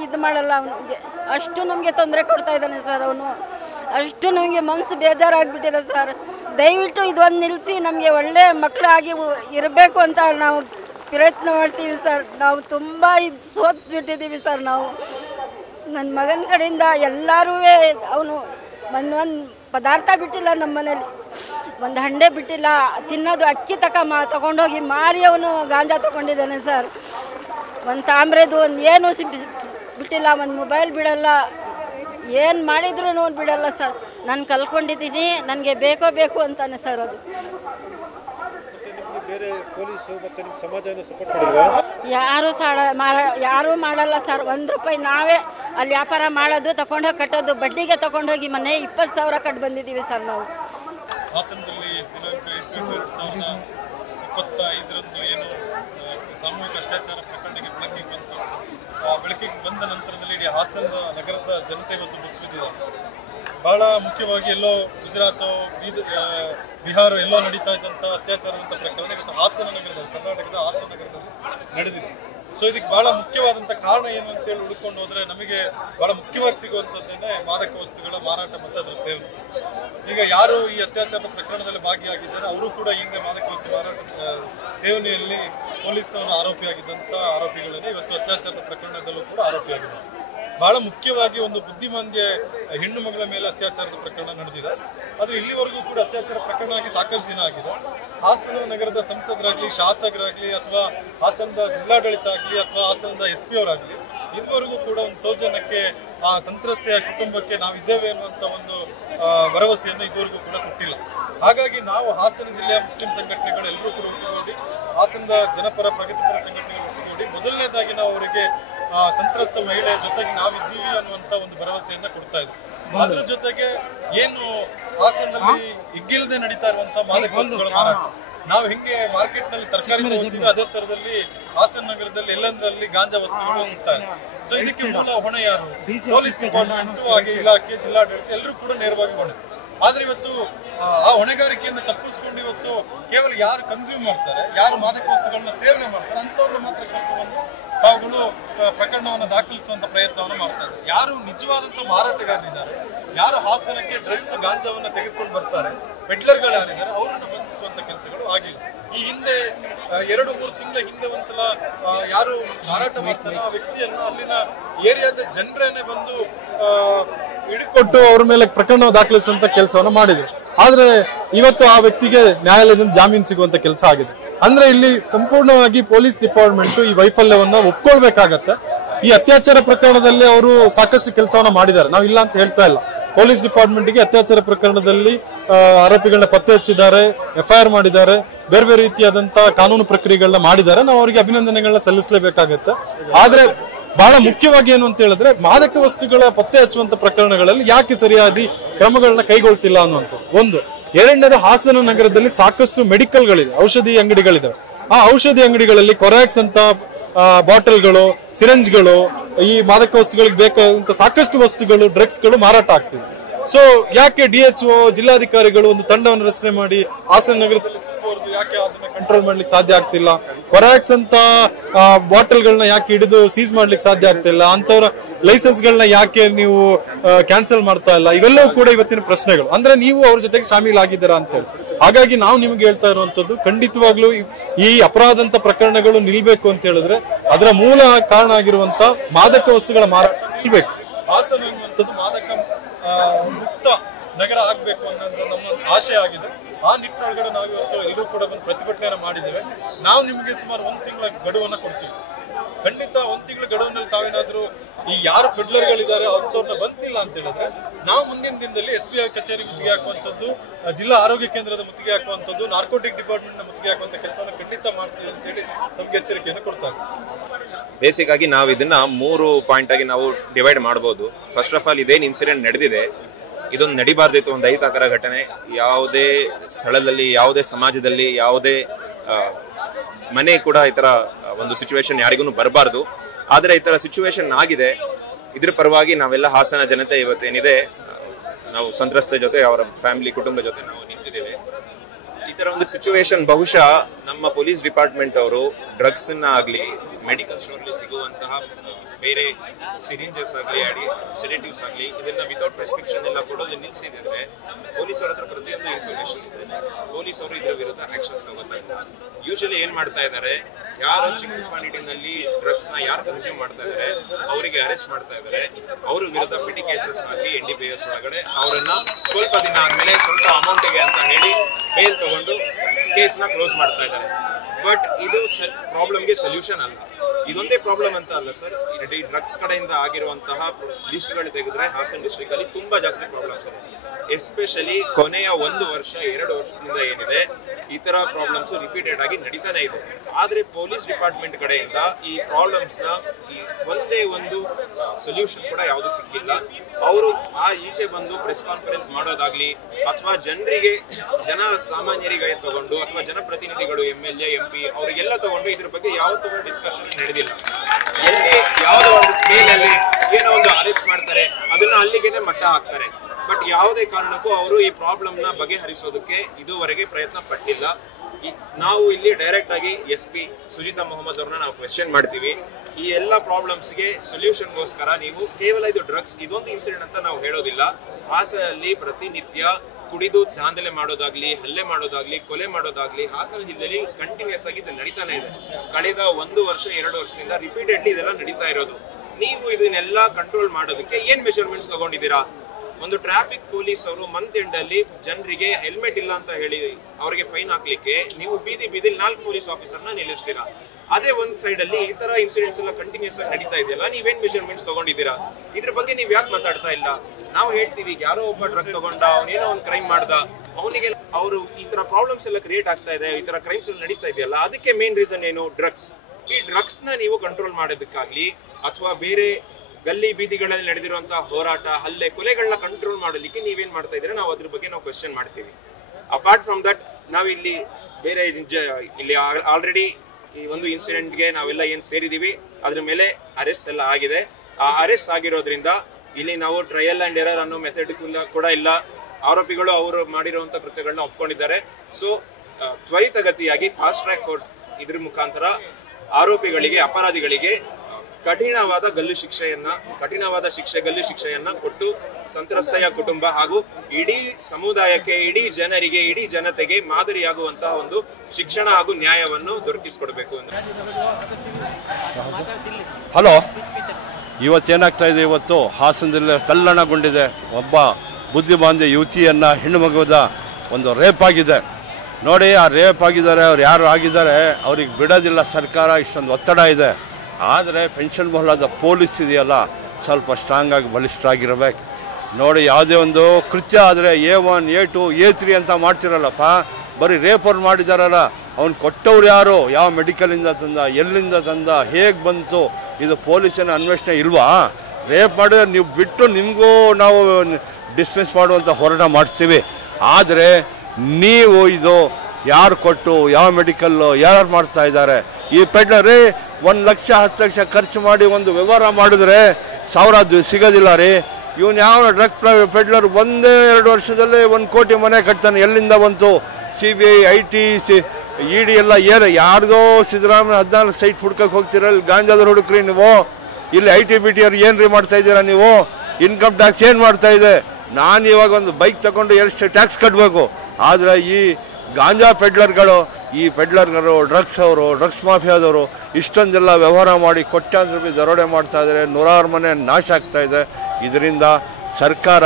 ಇದು ಮಾಡಲ್ಲ. ಅವನಿಗೆ ಅಷ್ಟು ನಮಗೆ ತೊಂದರೆ ಕೊಡ್ತಾ ಇದ್ದಾನೆ ಸರ್ ಅವನು. ಅಷ್ಟು ನಮಗೆ ಮನಸ್ಸು ಬೇಜಾರಾಗಿಬಿಟ್ಟಿದೆ ಸರ್. ದಯವಿಟ್ಟು ಇದೊಂದು ನಿಲ್ಲಿಸಿ ನಮಗೆ ಒಳ್ಳೆ ಮಕ್ಕಳಾಗಿ ಇರಬೇಕು ಅಂತ ನಾವು ಪ್ರಯತ್ನ ಮಾಡ್ತೀವಿ ಸರ್. ನಾವು ತುಂಬ ಸೋತು ಬಿಟ್ಟಿದ್ದೀವಿ ಸರ್. ನನ್ನ ಮಗನ ಕಡೆಯಿಂದ ಎಲ್ಲರೂ ಅವನು ಒಂದು ಪದಾರ್ಥ ಬಿಟ್ಟಿಲ್ಲ, ನಮ್ಮ ಮನೇಲಿ ಒಂದು ಹಂಡೆ ಬಿಟ್ಟಿಲ್ಲ. ತಿನ್ನೋದು ಅಕ್ಕಿ ತಗೊಂಡೋಗಿ ಮಾರಿ ಅವನು ಗಾಂಜಾ ತಗೊಂಡಿದ್ದಾನೆ ಸರ್. ಒಂದು ತಾಮ್ರದ್ದು ಒಂದು ಏನು ಬಿಟ್ಟಿಲ್ಲ, ಒಂದು ಮೊಬೈಲ್ ಬಿಡಲ್ಲ, ಏನು ಮಾಡಿದ್ರು ಬಿಡಲ್ಲ ಸರ್. ನಾನು ಕಲ್ಕೊಂಡಿದ್ದೀನಿ, ನನಗೆ ಬೇಕು ಅಂತಾನೆ ಸರ್. ಅದು ಯಾರೂ ಮಾಡಲ್ಲ ಸರ್. 1 ರೂಪಾಯಿ ನಾವೇ ಅಲ್ಲಿ ವ್ಯಾಪಾರ ಮಾಡೋದು, ತಗೊಂಡೋಗಿ ಕಟ್ಟೋದು, ಬಡ್ಡಿಗೆ ತಗೊಂಡೋಗಿ ಮನೆ 20,000 ಕಟ್ಟು ಬಂದಿದ್ದೀವಿ ಸರ್ ನಾವು. ಹಾಸನದಲ್ಲಿ ದಿನಾಂಕ 2025 ಏನು ಸಾಮೂಹಿಕ ಅತ್ಯಾಚಾರ ಪ್ರಕರಣಕ್ಕೆ ಬೆಳಕಿಗೆ ಬಂದ ನಂತರದಲ್ಲಿ ಇಡೀ ಹಾಸನ ನಗರದ ಜನತೆ ಇವತ್ತು ಮುಚ್ಚಿಬಿದ್ದಿದ್ದಾರೆ. ಬಹಳ ಮುಖ್ಯವಾಗಿ ಎಲ್ಲೋ ಗುಜರಾತ್, ಬಿಹಾರ ಎಲ್ಲೋ ನಡೀತಾ ಇದ್ದಂಥ ಅತ್ಯಾಚಾರದಂಥ ಪ್ರಕರಣ ಇವತ್ತು ಹಾಸನ ನಗರದಲ್ಲಿ, ಕರ್ನಾಟಕದ ಹಾಸನ ನಗರದಲ್ಲಿ ನಡೆದಿದೆ. ಸೊ ಇದಕ್ಕೆ ಬಹಳ ಮುಖ್ಯವಾದಂಥ ಕಾರಣ ಏನು ಅಂತೇಳಿ ಹುಡುಕೊಂಡು ಹೋದರೆ ನಮಗೆ ಬಹಳ ಮುಖ್ಯವಾಗಿ ಸಿಗುವಂಥದ್ದೇನೆ ಮಾದಕ ವಸ್ತುಗಳ ಮಾರಾಟ ಮತ್ತು ಅದರ ಸೇವನೆ. ಈಗ ಯಾರು ಈ ಅತ್ಯಾಚಾರದ ಪ್ರಕರಣದಲ್ಲಿ ಭಾಗಿಯಾಗಿದ್ದಾರೆ ಅವರು ಕೂಡ ಹಿಂದೆ ಮಾದಕ ವಸ್ತು ಮಾರಾಟ ಸೇವನೆಯಲ್ಲಿ ಪೊಲೀಸ್ನವರು ಆರೋಪಿಯಾಗಿದ್ದಂಥ ಆರೋಪಿಗಳನ್ನೇ ಇವತ್ತು ಅತ್ಯಾಚಾರದ ಪ್ರಕರಣದಲ್ಲೂ ಕೂಡ ಆರೋಪಿಯಾಗಿದ್ದಾರೆ. ಬಹಳ ಮುಖ್ಯವಾಗಿ ಒಂದು ಬುದ್ಧಿಮಾಂದ್ಯ ಹೆಣ್ಣು ಮಗಳ ಮೇಲೆ ಅತ್ಯಾಚಾರದ ಪ್ರಕರಣ ನಡೆದಿದೆ. ಆದರೆ ಇಲ್ಲಿವರೆಗೂ ಕೂಡ ಅತ್ಯಾಚಾರ ಪ್ರಕರಣ ಆಗಿ ಸಾಕಷ್ಟು ದಿನ ಆಗಿದೆ. ಹಾಸನ ನಗರದ ಸಂಸದರಾಗಲಿ, ಶಾಸಕರಾಗಲಿ, ಅಥವಾ ಹಾಸನದ ಜಿಲ್ಲಾಡಳಿತ ಆಗಲಿ, ಅಥವಾ ಹಾಸನದ SP ಅವರಾಗಲಿ ಇದುವರೆಗೂ ಕೂಡ ಒಂದು ಸೌಜನ್ಯಕ್ಕೆ ಆ ಸಂತ್ರಸ್ತೆಯ ಕುಟುಂಬಕ್ಕೆ ನಾವಿದ್ದೇವೆ ಅನ್ನುವಂಥ ಒಂದು ಭರವಸೆಯನ್ನು ಇದುವರೆಗೂ ಕೂಡ ಕೊಟ್ಟಿಲ್ಲ. ಹಾಗಾಗಿ ನಾವು ಹಾಸನ ಜಿಲ್ಲೆಯ ಮುಸ್ಲಿಂ ಸಂಘಟನೆಗಳು ಎಲ್ಲರೂ ಕೂಡ ಒಟ್ಟುಗೂಡಿ, ಹಾಸನದ ಜನಪರ ಪ್ರಗತಿಪರ ಸಂಘಟನೆಗಳು ಒಟ್ಟುಗೂಡಿ ಮೊದಲನೇದಾಗಿ ನಾವು ಅವರಿಗೆ ಸಂತ್ರಸ್ತ ಮಹಿಳೆಯ ಜೊತೆಗೆ ನಾವಿದ್ದೀವಿ ಅನ್ನುವಂಥ ಒಂದು ಭರವಸೆಯನ್ನ ಕೊಡ್ತಾ ಇದ್ದೀವಿ. ಅದ್ರ ಜೊತೆಗೆ ಏನು ಹಾಸನದಲ್ಲಿ ಹಿಗ್ಗಿಲ್ಲದೆ ನಡೀತಾ ಇರುವಂತ ಮಾದಕ ವಸ್ತುಗಳ ಮಾರಾಟ, ನಾವು ಹಿಂಗೆ ಮಾರ್ಕೆಟ್ ನಲ್ಲಿ ತರಕಾರಿ ತಗೋತೀವಿ, ಅದೇ ತರದಲ್ಲಿ ಹಾಸನ ನಗರದಲ್ಲಿ ಎಲ್ಲಂದ್ರಲ್ಲಿ ಗಾಂಜಾ ವಸ್ತುಗಳು ಸಿಗ್ತಾ ಇದೆ. ಸೊ ಇದಕ್ಕೆ ಮೂಲ ಹೊಣೆ ಯಾರು? ಪೊಲೀಸ್ ಡಿಪಾರ್ಟ್ಮೆಂಟ್, ಹಾಗೆ ಇಲಾಖೆ, ಜಿಲ್ಲಾಡಳಿತ ಎಲ್ಲರೂ ಕೂಡ ನೇರವಾಗಿ ಹೊಣೆ. ಆದ್ರೆ ಇವತ್ತು ಆ ಹೊಣೆಗಾರಿಕೆಯಿಂದ ತಪ್ಪಿಸ್ಕೊಂಡು ಇವತ್ತು ಕೇವಲ ಯಾರು ಕನ್ಸ್ಯೂಮ್ ಮಾಡ್ತಾರೆ, ಯಾರು ಮಾದಕ ವಸ್ತುಗಳನ್ನ ಸೇವನೆ ಮಾಡ್ತಾರೆ ಅಂಥವ್ರನ್ನ ಮಾತ್ರ ಕರ್ಕೊಂಡು ತಾವುಗಳು ಪ್ರಕರಣವನ್ನು ದಾಖಲಿಸುವಂತ ಪ್ರಯತ್ನವನ್ನು ಮಾಡ್ತಾ ಇದ್ದಾರೆ. ಯಾರು ನಿಜವಾದಂತ ಮಾರಾಟಗಾರರಿದ್ದಾರೆ, ಯಾರು ಹಾಸನಕ್ಕೆ ಡ್ರಗ್ಸ್ ಗಾಂಜಾವನ್ನ ತೆಗೆದುಕೊಂಡು ಬರ್ತಾರೆ, ಪೆಡ್ಲರ್ಗಳು ಯಾರಿದ್ದಾರೆ ಅವರನ್ನು ಬಂಧಿಸುವಂತ ಕೆಲಸಗಳು ಆಗಿಲ್ಲ. ಈ ಹಿಂದೆ 2-3 ತಿಂಗಳ ಹಿಂದೆ ಒಂದ್ಸಲ ಯಾರು ಮಾರಾಟ ಮಾಡ್ತಾರೆ ಆ ವ್ಯಕ್ತಿಯನ್ನ ಅಲ್ಲಿನ ಏರಿಯಾದ ಜನರೇನೆ ಬಂದು ಹಿಡಿದುಕೊಟ್ಟು ಅವ್ರ ಮೇಲೆ ಪ್ರಕರಣ ದಾಖಲಿಸುವಂತ ಕೆಲಸವನ್ನು ಮಾಡಿದ್ರು. ಆದ್ರೆ ಇವತ್ತು ಆ ವ್ಯಕ್ತಿಗೆ ನ್ಯಾಯಾಲಯದಿಂದ ಜಾಮೀನು ಸಿಗುವಂತ ಕೆಲಸ ಆಗಿದೆ. ಅಂದ್ರೆ ಇಲ್ಲಿ ಸಂಪೂರ್ಣವಾಗಿ ಪೊಲೀಸ್ ಡಿಪಾರ್ಟ್ಮೆಂಟ್ ಈ ವೈಫಲ್ಯವನ್ನ ಒಪ್ಕೊಳ್ಬೇಕಾಗತ್ತೆ. ಈ ಅತ್ಯಾಚಾರ ಪ್ರಕರಣದಲ್ಲಿ ಅವರು ಸಾಕಷ್ಟು ಕೆಲಸವನ್ನ ಮಾಡಿದ್ದಾರೆ, ನಾವು ಇಲ್ಲ ಅಂತ ಹೇಳ್ತಾ ಇಲ್ಲ. ಪೊಲೀಸ್ ಡಿಪಾರ್ಟ್ಮೆಂಟ್ಗೆ ಅತ್ಯಾಚಾರ ಪ್ರಕರಣದಲ್ಲಿ ಆರೋಪಿಗಳನ್ನ ಪತ್ತೆ ಹಚ್ಚಿದ್ದಾರೆ, FIR ಮಾಡಿದ್ದಾರೆ, ಬೇರೆ ಬೇರೆ ರೀತಿಯಾದಂತ ಕಾನೂನು ಪ್ರಕ್ರಿಯೆಗಳನ್ನ ಮಾಡಿದ್ದಾರೆ. ನಾವು ಅವರಿಗೆ ಅಭಿನಂದನೆಗಳನ್ನ ಸಲ್ಲಿಸಲೇಬೇಕಾಗತ್ತೆ. ಆದ್ರೆ ಬಹಳ ಮುಖ್ಯವಾಗಿ ಏನು ಅಂತ ಹೇಳಿದ್ರೆ, ಮಾದಕ ವಸ್ತುಗಳ ಪತ್ತೆ ಹಚ್ಚುವಂತ ಪ್ರಕರಣಗಳಲ್ಲಿ ಯಾಕೆ ಸರಿಯಾದ ಕ್ರಮಗಳನ್ನ ಕೈಗೊಳ್ತಿಲ್ಲ ಅನ್ನುವಂಥದ್ದು ಒಂದು. ಎರಡನೇದು, ಹಾಸನ ನಗರದಲ್ಲಿ ಸಾಕಷ್ಟು ಮೆಡಿಕಲ್ಗಳಿದೆ, ಔಷಧಿ ಅಂಗಡಿಗಳಿದಾವೆ. ಆ ಔಷಧಿ ಅಂಗಡಿಗಳಲ್ಲಿ ಕೊರಾಕ್ಸ್ ಅಂತ ಬಾಟಲ್ಗಳು, ಸಿರಂಜ್ಗಳು, ಈ ಮಾದಕ ವಸ್ತುಗಳಿಗೆ ಬೇಕಾದಂತ ಸಾಕಷ್ಟು ವಸ್ತುಗಳು, ಡ್ರಗ್ಸ್ಗಳು ಮಾರಾಟ ಆಗ್ತಿದೆ. ಸೊ ಯಾಕೆ DHO, ಜಿಲ್ಲಾಧಿಕಾರಿಗಳು ಒಂದು ತಂಡವನ್ನು ರಚನೆ ಮಾಡಿ ಹಾಸನ ನಗರದಲ್ಲಿ ಸುತ್ತುವರೆದು ಯಾಕೆ ಅದನ್ನ ಕಂಟ್ರೋಲ್ ಮಾಡ್ಲಿಕ್ಕೆ ಸಾಧ್ಯ ಆಗ್ತಿಲ್ಲ? ಕೊರಾಕ್ಸ್ ಅಂತ ಬಾಟಲ್ಗಳನ್ನ ಯಾಕೆ ಹಿಡಿದು ಸೀಸ್ ಮಾಡ್ಲಿಕ್ಕೆ ಸಾಧ್ಯ ಆಗ್ತಿಲ್ಲ? ಅಂತವ್ರ ಲೈಸೆನ್ಸ್ಗಳನ್ನ ಯಾಕೆ ನೀವು ಕ್ಯಾನ್ಸಲ್ ಮಾಡ್ತಾ ಇಲ್ಲ? ಇವೆಲ್ಲವೂ ಕೂಡ ಇವತ್ತಿನ ಪ್ರಶ್ನೆಗಳು. ಅಂದ್ರೆ ನೀವು ಅವ್ರ ಜೊತೆಗೆ ಶಾಮೀಲಾಗಿದ್ದೀರಾ ಅಂತೇಳಿ. ಹಾಗಾಗಿ ನಾವು ನಿಮ್ಗೆ ಹೇಳ್ತಾ ಇರುವಂತದ್ದು, ಖಂಡಿತವಾಗ್ಲೂ ಈ ಅಪರಾಧಂತ ಪ್ರಕರಣಗಳು ನಿಲ್ಬೇಕು ಅಂತ ಹೇಳಿದ್ರೆ ಅದರ ಮೂಲ ಕಾರಣ ಆಗಿರುವಂತ ಮಾದಕ ವಸ್ತುಗಳ ಮಾರಾಟ ನಿಲ್ಬೇಕು. ಹಾಸನ ಅನ್ನುವಂಥದ್ದು ಮಾದಕ ಮುಕ್ತ ನಗರ ಆಗ್ಬೇಕು ಅನ್ನೋದು ನಮ್ಮ ಆಶೆ ಆಗಿದೆ. ಆ ನಿಟ್ಟಿನೊಳಗಡೆ ನಾವು ಇವತ್ತು ಎಲ್ಲರೂ ಕೂಡ ಒಂದು ಪ್ರತಿಭಟನೆಯನ್ನು ಮಾಡಿದ್ದೇವೆ. ನಾವು ನಿಮಗೆ ಸುಮಾರು 1 ತಿಂಗಳ ಗಡುವನ್ನ ಕೊಡ್ತೀವಿ. ಖಂಡಿತ 1 ತಿಂಗಳ ಗಡುವಿನಲ್ಲಿ ತಾವೇನಾದ್ರೂ ಈ ಯಾರು ಪೆಡ್ಲರ್ಗಳಿದ್ದಾರೆ ಅಂಥವ್ರನ್ನ ಬಂಧಿಸಿಲ್ಲ ಅಂತ ಹೇಳಿದ್ರೆ ನಾವು ಮುಂದಿನ ದಿನದಲ್ಲಿ SBI ಕಚೇರಿ ಮುತ್ತಿಗೆ ಹಾಕುವಂಥದ್ದು, ಜಿಲ್ಲಾ ಆರೋಗ್ಯ ಕೇಂದ್ರದ ಮುತ್ತಿಗೆ ಹಾಕುವಂಥದ್ದು, ನಾರ್ಕೋಟಿಕ್ ಡಿಪಾರ್ಟ್ಮೆಂಟ್ ನ ಮುತ್ತಿಗೆ ಹಾಕುವಂತ ಕೆಲಸವನ್ನು ಖಂಡಿತ ಮಾಡ್ತೀವಿ ಅಂತ ಹೇಳಿ ನಮ್ಗೆ ಎಚ್ಚರಿಕೆಯನ್ನು ಕೊಡ್ತಾ ಇದ್ದೀವಿ. ಬೇಸಿಕ್ ಆಗಿ ನಾವು ಇದನ್ನ 3 ಪಾಯಿಂಟ್ ಆಗಿ ನಾವು ಡಿವೈಡ್ ಮಾಡಬಹುದು. ಫಸ್ಟ್ ಆಫ್ ಆಲ್, ಇದೇನು ಇನ್ಸಿಡೆಂಟ್ ನಡೆದಿದೆ ಇದೊಂದು ನಡಿಬಾರ್ದಿತ್ತು. ಒಂದು ಅಹಿತಕರ ಘಟನೆ ಯಾವುದೇ ಸ್ಥಳದಲ್ಲಿ, ಯಾವುದೇ ಸಮಾಜದಲ್ಲಿ, ಯಾವುದೇ ಮನೆ ಕೂಡ ಈ ತರ ಒಂದು ಸಿಚುವೇಶನ್ ಯಾರಿಗೂ ಬರಬಾರ್ದು. ಆದ್ರೆ ಈ ತರ ಸಿಚುವೇಶನ್ ಆಗಿದೆ. ಇದ್ರ ಪರವಾಗಿ ನಾವೆಲ್ಲ ಹಾಸನ ಜನತೆ ಇವತ್ತೇನಿದೆ, ನಾವು ಸಂತ್ರಸ್ತ ಜೊತೆ, ಅವರ ಫ್ಯಾಮಿಲಿ, ಕುಟುಂಬ ಜೊತೆ ನಾವು ನಿಂತಿದ್ದೇವೆ. ಈ ತರ ಒಂದು ಸಿಚುವೇಶನ್ ಬಹುಶಃ ನಮ್ಮ ಪೊಲೀಸ್ ಡಿಪಾರ್ಟ್ಮೆಂಟ್ ಅವರು ಡ್ರಗ್ಸ್ ಆಗ್ಲಿ ಮೆಡಿಕಲ್ ಸ್ಟೋರ್ಲಿ ಸಿಗುವಂತಹ ಬೇರೆ ಸಿರಿಂಜಸ್ ಆಗಲಿ ಸೆಡೇಟಿವ್ಸ್ ಆಗಲಿ ಇದನ್ನ ವಿತೌಟ್ ಪ್ರೆಸ್ಕ್ರಿಪ್ಷನ್ ಎಲ್ಲ ಕೊಡೋದು ನಿಲ್ಲಿಸಿದ್ರೆ ಪೊಲೀಸರ ಹತ್ರ ಪ್ರತಿಯೊಂದು ಇನ್ಫಾರ್ಮೇಶನ್ ಇದೆ. ಪೊಲೀಸರು ಇದ್ರ ವಿರುದ್ಧ ಆಕ್ಷನ್ಸ್ ತಗೋತಾ ಇದ್ದಾರೆ. ಯೂಶಲಿ ಏನ್ ಮಾಡ್ತಾ ಇದ್ದಾರೆ, ಯಾರು ಚಿಕ್ಕ ಕ್ವಾಂಟಿಟಿನಲ್ಲಿ ಡ್ರಗ್ಸ್ ನ ಯಾರು ಕನ್ಸ್ಯೂಮ್ ಮಾಡ್ತಾ ಇದ್ದಾರೆ ಅವರಿಗೆ ಅರೆಸ್ಟ್ ಮಾಡ್ತಾ ಇದ್ದಾರೆ. ಅವ್ರ ವಿರುದ್ಧ ಪಿಟಿ ಕೇಸಸ್ ಹಾಕಿ NDPS ಒಳಗಡೆ ಅವರನ್ನ ಸ್ವಲ್ಪ ದಿನ ಆದ್ಮೇಲೆ ಸ್ವಲ್ಪ ಅಮೌಂಟಿಗೆ ಅಂತ ಹೇಳಿ ಬೇಲ್ ತಗೊಂಡು ಕೇಸ್ನ ಕ್ಲೋಸ್ ಮಾಡ್ತಾ ಇದ್ದಾರೆ. ಬಟ್ ಇದು ಪ್ರಾಬ್ಲಮ್ಗೆ ಸೊಲ್ಯೂಷನ್ ಅಲ್ಲ. ಇದೊಂದೇ ಪ್ರಾಬ್ಲಮ್ ಅಂತ ಅಲ್ಲ ಸರ್, ಇಡೀ ಡ್ರಗ್ಸ್ ಕಡೆಯಿಂದ ಆಗಿರುವಂತಹ ಲಿಸ್ಟ್ಗಳು ತೆಗೆದ್ರೆ ಹಾಸನ ಡಿಸ್ಟ್ರಿಕ್ಟ್ ಅಲ್ಲಿ ತುಂಬಾ ಜಾಸ್ತಿ ಪ್ರಾಬ್ಲಮ್ಸ್ ಇದೆ. ಎಸ್ಪೆಷಲಿ ಕೊನೆಯ 1 ವರ್ಷ 2 ವರ್ಷದಿಂದ ಏನಿದೆ ಈ ತರ ಪ್ರಾಬ್ಲಮ್ಸ್ ರಿಪೀಟೆಡ್ ಆಗಿ ನಡೀತಾನೆ ಇದೆ. ಆದ್ರೆ ಪೊಲೀಸ್ ಡಿಪಾರ್ಟ್ಮೆಂಟ್ ಕಡೆಯಿಂದ ಈ ಪ್ರಾಬ್ಲಮ್ಸ್ ನ ಒಂದೇ ಒಂದು ಸೊಲ್ಯೂಷನ್ ಕೂಡ ಯಾವುದು ಸಿಕ್ಕಿಲ್ಲ. ಅವರು ಈಚೆ ಬಂದು ಪ್ರೆಸ್ ಕಾನ್ಫರೆನ್ಸ್ ಮಾಡೋದಾಗ್ಲಿ ಅಥವಾ ಜನ ಸಾಮಾನ್ಯರಿಗೆ ತಗೊಂಡು ಅಥವಾ ಜನಪ್ರತಿನಿಧಿಗಳು MLA MP ಅವರಿಗೆಲ್ಲ ತಗೊಂಡು ಇದ್ರ ಬಗ್ಗೆ ಯಾವತ್ತೂ ಡಿಸ್ಕಷನ್ ನಡೆದಿಲ್ಲ. ಎಲ್ಲಿ ಯಾವುದೋ ಒಂದು ಸ್ಕೇಲ್ ಅಲ್ಲಿ ಏನೋ ಒಂದು ಅರೆಸ್ಟ್ ಮಾಡ್ತಾರೆ, ಅದನ್ನ ಅಲ್ಲಿಗೆನೆ ಮಟ್ಟ ಹಾಕ್ತಾರೆ. ಬಟ್ ಯಾವುದೇ ಕಾರಣಕ್ಕೂ ಅವರು ಈ ಪ್ರಾಬ್ಲಮ್ ನ ಬಗೆಹರಿಸೋದಕ್ಕೆ ಇದುವರೆಗೆ ಪ್ರಯತ್ನ ಪಟ್ಟಿಲ್ಲ. ನಾವು ಇಲ್ಲಿ ಡೈರೆಕ್ಟ್ ಆಗಿ SP ಸುಜಿತಾ ಮೊಹಮ್ಮದ್ ಅವ್ರನ್ನ ನಾವು ಕ್ವೆಶ್ಚನ್ ಮಾಡ್ತೀವಿ. ಈ ಎಲ್ಲ ಪ್ರಾಬ್ಲಮ್ಸ್ಗೆ ಸೊಲ್ಯೂಷನ್ಗೋಸ್ಕರ ನೀವು ಕೇವಲ ಇದು ಡ್ರಗ್ಸ್ ಇದೊಂದು ಇನ್ಸಿಡೆಂಟ್ ಅಂತ ನಾವು ಹೇಳೋದಿಲ್ಲ. ಹಾಸನಲ್ಲಿ ಪ್ರತಿನಿತ್ಯ ಕುಡಿದು ದಾಂಧಲೆ ಮಾಡೋದಾಗ್ಲಿ, ಹಲ್ಲೆ ಮಾಡೋದಾಗ್ಲಿ, ಕೊಲೆ ಮಾಡೋದಾಗ್ಲಿ ಹಾಸನ ಜಿಲ್ಲೆಯಲ್ಲಿ ಕಂಟಿನ್ಯೂಸ್ ಆಗಿ ಇದು ನಡೀತಾನೆ ಇದೆ. ಕಳೆದ 1 ವರ್ಷ 2 ವರ್ಷದಿಂದ ರಿಪೀಟೆಡ್ಲಿ ಇದೆಲ್ಲ ನಡೀತಾ ಇರೋದು. ನೀವು ಇದನ್ನೆಲ್ಲ ಕಂಟ್ರೋಲ್ ಮಾಡೋದಕ್ಕೆ ಏನ್ ಮೆಷರ್ಮೆಂಟ್ಸ್ ತಗೊಂಡಿದ್ದೀರಾ? ಒಂದು ಟ್ರಾಫಿಕ್ ಪೊಲೀಸ್ ಅವರು ಮಂತ್ ಎಂಡ್ ಅಲ್ಲಿ ಜನರಿಗೆ ಹೆಲ್ಮೆಟ್ ಇಲ್ಲ ಅಂತ ಹೇಳಿ ಅವರಿಗೆ ಫೈನ್ ಹಾಕ್ಲಿಕ್ಕೆ ನೀವು ಬೀದಿಲಿ 4 ಪೊಲೀಸ್ ಆಫೀಸರ್ನ ನಿಲ್ಲಿಸ್ತೀರಾ. ಅದೇ ಒಂದ್ ಸೈಡ್ ಅಲ್ಲಿ ಈ ತರ ಇನ್ಸಿಡೆಂಟ್ಸ್ ಎಲ್ಲ ಕಂಟಿನ್ಯೂಸ್ ಆಗಿ ನಡೀತಾ ಇದೆಯಲ್ಲ, ನೀವೇನ್ ಮೆಷರ್ಮೆಂಟ್ಸ್ ತಗೊಂಡಿದ್ದೀರಾ? ಇದ್ರ ಬಗ್ಗೆ ನೀವ್ ಯಾಕೆ ಮಾತಾಡ್ತಾ ಇಲ್ಲ? ನಾವು ಹೇಳ್ತೀವಿ, ಯಾರೋ ಒಬ್ಬ ಡ್ರಗ್ ತಗೊಂಡ ಅವನೇನೋ ಒಂದು ಕ್ರೈಮ್ ಮಾಡ್ದ, ಅವನಿಗೆ ಅವರು ಈ ತರ ಪ್ರಾಬ್ಲಮ್ಸ್ ಎಲ್ಲ ಕ್ರಿಯೇಟ್ ಆಗ್ತಾ ಇದೆ, ಈ ತರ ಕ್ರೈಮ್ಸ್ ಎಲ್ಲ ನಡೀತಾ ಇದೆಯಲ್ಲ, ಅದಕ್ಕೆ ಮೇನ್ ರೀಸನ್ ಏನು? ಡ್ರಗ್ಸ್. ಈ ಡ್ರಗ್ಸ್ ನ ನೀವು ಕಂಟ್ರೋಲ್ ಮಾಡೋದಕ್ಕಾಗ್ಲಿ ಅಥವಾ ಬೇರೆ ಗಲ್ಲಿ ಬೀದಿಗಳಲ್ಲಿ ನಡೆದಿರುವಂತಹ ಹೋರಾಟ, ಹಲ್ಲೆ, ಕೊಲೆಗಳನ್ನ ಕಂಟ್ರೋಲ್ ಮಾಡಲಿಕ್ಕೆ ನೀವೇನ್ ಮಾಡ್ತಾ ಇದ್ರೆ ನಾವು ಅದ್ರ ಬಗ್ಗೆ ನಾವು ಕ್ವೆಶ್ಚನ್ ಮಾಡ್ತೀವಿ. ಅಪಾರ್ಟ್ ಫ್ರಮ್ ದಟ್ ನಾವು ಇಲ್ಲಿ ಬೇರೆ ಇಲ್ಲಿ ಆಲ್ರೆಡಿ ಈ ಒಂದು ಇನ್ಸಿಡೆಂಟ್ಗೆ ನಾವೆಲ್ಲ ಏನ್ ಸೇರಿದೀವಿ ಅದ್ರ ಮೇಲೆ ಅರೆಸ್ಟ್ ಎಲ್ಲ ಆಗಿದೆ. ಆ ಅರೆಸ್ಟ್ ಆಗಿರೋದ್ರಿಂದ ಇಲ್ಲಿ ನಾವು ಟ್ರಯಲ್ ಅಂಡ್ ಎರರ್ ಅನ್ನೋ ಮೆಥಡ್ ಕೂಡ ಇಲ್ಲ. ಆರೋಪಿಗಳು ಅವರು ಮಾಡಿರುವಂತ ಕೃತ್ಯಗಳನ್ನ ಒಪ್ಕೊಂಡಿದ್ದಾರೆ. ಸೊ ತ್ವರಿತಗತಿಯಾಗಿ ಫಾಸ್ಟ್ ಟ್ರ್ಯಾಕ್ ಕೋರ್ಟ್ ಇದ್ರ ಮುಖಾಂತರ ಆರೋಪಿಗಳಿಗೆ, ಅಪರಾಧಿಗಳಿಗೆ ಕಠಿಣವಾದ ಗಲ್ಲು ಶಿಕ್ಷೆಯನ್ನ ಕೊಟ್ಟು ಸಂತ್ರಸ್ತೆಯ ಕುಟುಂಬ ಹಾಗೂ ಇಡೀ ಸಮುದಾಯಕ್ಕೆ, ಇಡೀ ಜನರಿಗೆ, ಇಡೀ ಜನತೆಗೆ ಮಾದರಿಯಾಗುವಂತಹ ಒಂದು ಶಿಕ್ಷಣ ಹಾಗೂ ನ್ಯಾಯವನ್ನು ದೊರಕಿಸಿಕೊಡ್ಬೇಕು ಅಂತ. ಹಲೋ, ಇವತ್ತೇನಾಗ್ತಾ ಇದೆ? ಇವತ್ತು ಹಾಸನದಲ್ಲಿ ತಲ್ಲಣಗೊಂಡಿದೆ. ಒಬ್ಬ ಬುದ್ಧಿಮಾಂದ್ಯ ಯುವತಿಯನ್ನ, ಹೆಣ್ಣು ಮಗುದ ಒಂದು ರೇಪ್ ಆಗಿದೆ. ನೋಡಿ, ಆ ರೇಪ್ ಆಗಿದ್ದಾರೆ, ಅವ್ರು ಯಾರು ಆಗಿದ್ದಾರೆ ಅವ್ರಿಗೆ ಬಿಡೋದಿಲ್ಲ ಸರ್ಕಾರ. ಇಷ್ಟೊಂದು ಒತ್ತಡ ಇದೆ. ಆದರೆ ಪೆನ್ಷನ್ ಮೊಹಲಾದ ಪೊಲೀಸ್ ಇದೆಯಲ್ಲ, ಸ್ವಲ್ಪ ಸ್ಟ್ರಾಂಗ್ ಆಗಿ ಬಲಿಷ್ಠರಾಗಿರ್ಬೇಕು. ನೋಡಿ, ಯಾವುದೇ ಒಂದು ಕೃತ್ಯ ಆದರೆ A1 A2 A3 ಅಂತ ಮಾಡ್ತಿರಲ್ಲಪ್ಪ, ಬರೀ ರೇಪರ್ ಮಾಡಿದಾರಲ್ಲ, ಅವ್ನು ಕೊಟ್ಟವ್ರು ಯಾರು, ಯಾವ ಮೆಡಿಕಲಿಂದ ತಂದ, ಎಲ್ಲಿಂದ ತಂದ, ಹೇಗೆ ಬಂತು, ಇದು ಪೊಲೀಸಿನ ಅನ್ವೇಷಣೆ ಇಲ್ವಾ? ರೇಪ್ ಮಾಡಿದ್ರೆ ನೀವು ಬಿಟ್ಟು ನಿಮಗೂ ನಾವು ಡಿಸ್ಮಿಸ್ ಮಾಡುವಂಥ ಹೋರಾಟ ಮಾಡಿಸ್ತೀವಿ. ಆದರೆ ನೀವು ಇದು ಯಾರು ಕೊಟ್ಟು, ಯಾವ ಮೆಡಿಕಲ್ಲು, ಯಾರು ಮಾಡ್ತಾ ಇದ್ದಾರೆ? ಈ ಪೆಡ್ಲರೇ 1 ಲಕ್ಷ 10 ಲಕ್ಷ ಖರ್ಚು ಮಾಡಿ ಒಂದು ವ್ಯವಹಾರ ಮಾಡಿದ್ರೆ 1000 ಸಿಗೋದಿಲ್ಲ ರೀ. ಇವನು ಯಾವ ಡ್ರಗ್ ಪೆಡ್ಲರ್ 1-2 ವರ್ಷದಲ್ಲೇ 1 ಕೋಟಿ ಮನೆ ಕಟ್ತಾನೆ. ಎಲ್ಲಿಂದ ಬಂತು? CBI, IT, ED ಎಲ್ಲ ಏನು? ಯಾರ್ದೋ ಸಿದ್ದರಾಮಯ್ಯ 14 ಸೈಟ್ ಹುಡ್ಕಕ್ಕೆ ಹೋಗ್ತೀರ, ಇಲ್ಲಿ ಗಾಂಜಾದವ್ರು ಹುಡುಕ್ರಿ ನೀವು. ಇಲ್ಲಿ IT BT ಅವ್ರು ಏನ್ರಿ ಮಾಡ್ತಾ ಇದ್ದೀರಾ ನೀವು? ಇನ್ಕಮ್ ಟ್ಯಾಕ್ಸ್ ಏನು ಮಾಡ್ತಾ ಇದೆ? ನಾನು ಇವಾಗ ಒಂದು ಬೈಕ್ ತಗೊಂಡು ಎಷ್ಟು ಟ್ಯಾಕ್ಸ್ ಕಟ್ಟಬೇಕು. ಆದರೆ ಈ ಗಾಂಜಾ ಪೆಡ್ಲರ್ಗಳು, ಈ ಪೆಡ್ಲರ್ಗಳು, ಡ್ರಗ್ಸ್ ಮಾಫಿಯಾದವರು ಇಷ್ಟೊಂದೆಲ್ಲ ವ್ಯವಹಾರ ಮಾಡಿ ಕೋಟ್ಯಾಂತರ ರೂಪಾಯಿ ದರೋಡೆ ಮಾಡ್ತಾ ಇದ್ದಾರೆ. 100 ಮನೆ ನಾಶ ಆಗ್ತಾ ಇದೆ. ಇದರಿಂದ ಸರ್ಕಾರ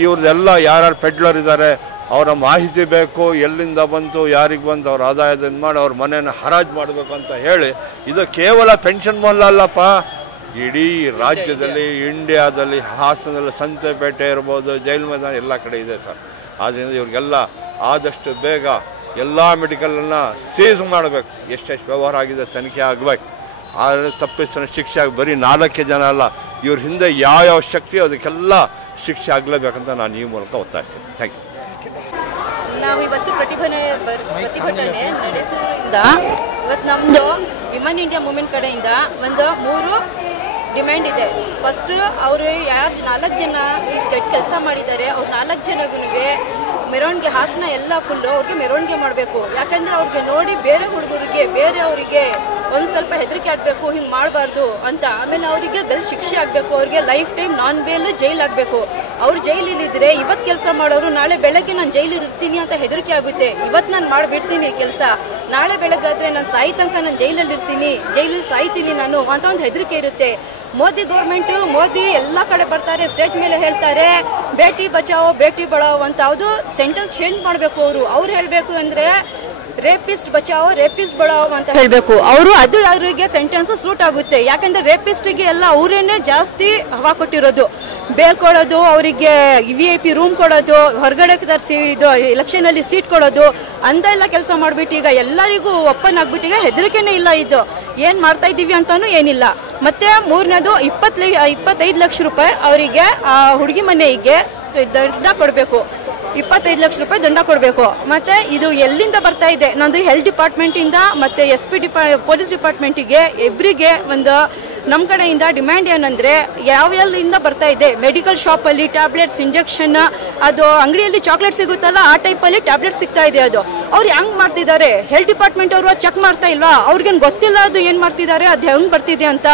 ಇವ್ರದ್ದೆಲ್ಲ ಯಾರ್ಯಾರು ಪೆಡ್ಲರ್ ಇದ್ದಾರೆ ಅವರ ಮಾಹಿತಿ ಬೇಕು, ಎಲ್ಲಿಂದ ಬಂತು, ಯಾರಿಗೆ ಬಂತು, ಅವ್ರ ಆದಾಯದಿಂದ ಮಾಡಿ ಅವ್ರ ಮನೆಯನ್ನು ಹರಾಜು ಮಾಡಬೇಕು ಅಂತ ಹೇಳಿ. ಇದು ಕೇವಲ ಪೆನ್ಷನ್ ಮೊಹಲ್ ಅಲ್ಲಪ್ಪ, ಇಡೀ ರಾಜ್ಯದಲ್ಲಿ, ಇಂಡಿಯಾದಲ್ಲಿ, ಹಾಸನದಲ್ಲಿ ಸಂತೆಪೇಟೆ ಇರ್ಬೋದು, ಜೈಲ್ ಮೈದಾನ ಎಲ್ಲ ಕಡೆ ಇದೆ ಸರ್. ಆದ್ದರಿಂದ ಇವ್ರಿಗೆಲ್ಲ ಆದಷ್ಟು ಬೇಗ ಎಲ್ಲ ಮೆಡಿಕಲನ್ನು ಸೀಸ್ ಮಾಡಬೇಕು. ಎಷ್ಟೆಷ್ಟು ವ್ಯವಹಾರ ಆಗಿದೆ ತನಿಖೆ ಆಗಬೇಕು. ಆದರೆ ತಪ್ಪಿಸಿದ ಶಿಕ್ಷೆ ಆಗಿ ಬರೀ 4 ಜನ ಅಲ್ಲ, ಇವ್ರ ಹಿಂದೆ ಯಾವ ಶಕ್ತಿ ಅದಕ್ಕೆಲ್ಲ ಶಿಕ್ಷೆ ಆಗಲೇಬೇಕಂತ ನಾನು ಈ ಮೂಲಕ ಒತ್ತಾಯಿಸ್ತೀನಿ. Thank you. ನಾವು ಇವತ್ತು ಪ್ರತಿಭಟನೆ ನಡೆಸೋದ್ರಿಂದ ಇವತ್ತು ನಮ್ಮದು ವಿಮನ್ ಇಂಡಿಯಾ ಮೂವ್ಮೆಂಟ್ ಕಡೆಯಿಂದ ಒಂದು 3 ಡಿಮ್ಯಾಂಡ್ ಇದೆ. ಫಸ್ಟು ಅವರು ಯಾರು 4 ಜನ ಕೆಟ್ಟ ಕೆಲಸ ಮಾಡಿದ್ದಾರೆ, ಅವ್ರು 4 ಜನಗೂ ಮೆರವಣಿಗೆ, ಹಾಸನ ಎಲ್ಲ ಫುಲ್ಲು ಅವ್ರಿಗೆ ಮೆರವಣಿಗೆ ಮಾಡಬೇಕು. ಯಾಕಂದರೆ ಅವ್ರಿಗೆ ನೋಡಿ ಬೇರೆ ಹುಡುಗರಿಗೆ, ಬೇರೆಯವರಿಗೆ ಒಂದು ಸ್ವಲ್ಪ ಹೆದರಿಕೆ ಆಗಬೇಕು, ಹಿಂಗೆ ಮಾಡಬಾರ್ದು ಅಂತ. ಆಮೇಲೆ ಅವರಿಗೆ ಗಲ್ ಶಿಕ್ಷೆ ಆಗಬೇಕು, ಅವ್ರಿಗೆ ಲೈಫ್ ಟೈಮ್ ನಾನ್ ಬೇಲ್ ಜೈಲ್ ಆಗಬೇಕು. ಅವ್ರು ಜೈಲಿಲ್ಲಿದ್ದರೆ ಇವತ್ತು ಕೆಲಸ ಮಾಡೋರು ನಾಳೆ ಬೆಳಗ್ಗೆ ನಾನು ಜೈಲಿಗೆ ಇರ್ತೀನಿ ಅಂತ ಹೆದರಿಕೆ ಆಗುತ್ತೆ. ಇವತ್ತು ನಾನು ಮಾಡಿಬಿಡ್ತೀನಿ ಕೆಲಸ, ನಾಳೆ ಬೆಳಗ್ಗಾದರೆ ನಾನು ಸಾಯಿ ತನಕ ನಾನು ಜೈಲಲ್ಲಿ ಇರ್ತೀನಿ, ಜೈಲಲ್ಲಿ ಸಾಯ್ತೀನಿ ನಾನು ಅಂತ ಒಂದು ಹೆದರಿಕೆ ಇರುತ್ತೆ. ಮೋದಿ ಗೌರ್ಮೆಂಟು, ಮೋದಿ ಎಲ್ಲ ಕಡೆ ಬರ್ತಾರೆ, ಸ್ಟೇಜ್ ಮೇಲೆ ಹೇಳ್ತಾರೆ ಬೇಟಿ ಬಚಾವೋ ಬೇಟಿ ಬಚಾವೋ ಅಂತ. ಅದು ಸೆಂಟೆನ್ಸ್ ಚೇಂಜ್ ಮಾಡಬೇಕು. ಅವ್ರು ಹೇಳಬೇಕು ಅಂದರೆ ರೇಪಿಸ್ಟ್ ಬಚಾವೋ ರೇಪಿಸ್ಟ್ ಬಚಾವೋ ಅಂತ ಹೇಳಬೇಕು. ಅವರಿಗೆ ಸೆಂಟೆನ್ಸ್ ಸೂಟ್ ಆಗುತ್ತೆ. ಯಾಕಂದರೆ ರೇಪಿಸ್ಟಿಗೆ ಎಲ್ಲ ಅವರೇನೆ ಜಾಸ್ತಿ ಹವಾ ಕೊಟ್ಟಿರೋದು. ಬೇಲ್ ಕೊಡೋದು, ಅವರಿಗೆ VIP ರೂಮ್ ಕೊಡೋದು, ಹೊರಗಡೆ ತರಿಸಿ ಇದು ಎಲೆಕ್ಷನಲ್ಲಿ ಸೀಟ್ ಕೊಡೋದು ಅಂತೆಲ್ಲ ಕೆಲಸ ಮಾಡಿಬಿಟ್ಟು ಈಗ ಎಲ್ಲರಿಗೂ ಓಪನ್ ಆಗಿಬಿಟ್ಟು ಈಗ ಹೆದರಿಕೆನೇ ಇಲ್ಲ. ಇದು ಏನು ಮಾಡ್ತಾ ಇದ್ದೀವಿ ಅಂತಾನೂ ಏನಿಲ್ಲ. ಮತ್ತು ಮೂರನೇದು 25 ಲಕ್ಷ ರೂಪಾಯಿ ಅವರಿಗೆ ಹುಡುಗಿ ಮನೆಗೆ ದಂಡ ಕೊಡಬೇಕು. 25 ಲಕ್ಷ ರೂಪಾಯಿ ದಂಡ ಕೊಡಬೇಕು. ಮತ್ತು ಇದು ಎಲ್ಲಿಂದ ಬರ್ತಾ ಇದೆ? ನಂದು ಹೆಲ್ತ್ ಡಿಪಾರ್ಟ್ಮೆಂಟಿಂದ ಮತ್ತು SP ಪೊಲೀಸ್ ಡಿಪಾರ್ಟ್ಮೆಂಟಿಗೆ ಇಬ್ಬರಿಗೆ ಒಂದು ನಮ್ಮ ಕಡೆಯಿಂದ ಡಿಮ್ಯಾಂಡ್ ಏನಂದರೆ ಯಾವೆಲ್ಲಿಂದ ಬರ್ತಾ ಇದೆ, ಮೆಡಿಕಲ್ ಶಾಪಲ್ಲಿ ಟ್ಯಾಬ್ಲೆಟ್ಸ್, ಇಂಜೆಕ್ಷನ್, ಅದು ಅಂಗಡಿಯಲ್ಲಿ ಚಾಕ್ಲೇಟ್ ಸಿಗುತ್ತಲ್ಲ ಆ ಟೈಪಲ್ಲಿ ಟ್ಯಾಬ್ಲೆಟ್ ಸಿಗ್ತಾ ಇದೆ. ಅದು ಅವ್ರು ಹೆಂಗೆ ಮಾಡ್ತಿದ್ದಾರೆ? ಹೆಲ್ತ್ ಡಿಪಾರ್ಟ್ಮೆಂಟ್ ಅವರು ಚೆಕ್ ಮಾಡ್ತಾ ಇಲ್ವಾ? ಅವ್ರಿಗೇನು ಗೊತ್ತಿಲ್ಲ ಅದು ಏನು ಮಾಡ್ತಿದ್ದಾರೆ, ಅದು ಹೆಂಗೆ ಬರ್ತಿದೆ ಅಂತ.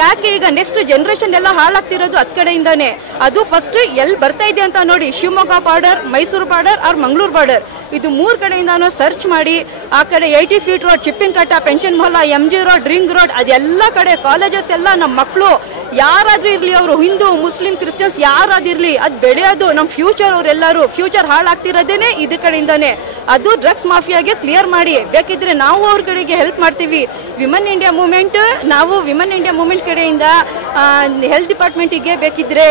ಯಾಕೆ ಈಗ ನೆಕ್ಸ್ಟ್ ಜನ್ರೇಷನ್ ಎಲ್ಲ ಹಾಳಾಗ್ತಿರೋದು ಅದ್ ಕಡೆಯಿಂದಾನೆ. ಅದು ಫಸ್ಟ್ ಎಲ್ಲಿ ಬರ್ತಾ ಇದೆ ಅಂತ ನೋಡಿ. Shivamogga border, Mysuru border or Mangaluru border, ಇದು 3 ಕಡೆಯಿಂದಾನು ಸರ್ಚ್ ಮಾಡಿ ಆ ಕಡೆ 80 feet road, Chippinakatta, pension Mohalla, MG road, ring road, ಅದೆಲ್ಲ ಕಡೆ ಕಾಲೇಜಸ್ ಎಲ್ಲ ನಮ್ಮ ಮಕ್ಕಳು ಯಾರಾದ್ರೂ ಇರಲಿ, ಅವರು ಹಿಂದೂ ಮುಸ್ಲಿಂ ಕ್ರಿಶ್ಚಿಯನ್ಸ್ ಯಾರಾದಿರಲಿ, ಅದು ಬೆಳೆಯೋದು ನಮ್ಮ ಫ್ಯೂಚರ್. ಅವರೆಲ್ಲರೂ ಫ್ಯೂಚರ್ ಹಾಳಾಗ್ತಿರೋದೇನೆ ಇದು ಕಡೆಯಿಂದಾನೆ. ಅದು ಡ್ರಗ್ಸ್ ಮಾಫಿಯಾಗೆ ಕ್ಲಿಯರ್ ಮಾಡಿ. ಬೇಕಿದ್ರೆ ನಾವು ಅವ್ರ ಕಡೆಗೆ ಹೆಲ್ಪ್ ಮಾಡ್ತೀವಿ. ವಿಮನ್ ಇಂಡಿಯಾ ಮೂವ್ಮೆಂಟ್, ನಾವು ವಿಮನ್ ಇಂಡಿಯಾ ಮೂವ್ಮೆಂಟ್ ಕಡೆಯಿಂದ ಹೆಲ್ತ್ ಡಿಪಾರ್ಟ್ಮೆಂಟಿಗೆ ಬೇಕಿದ್ರೆ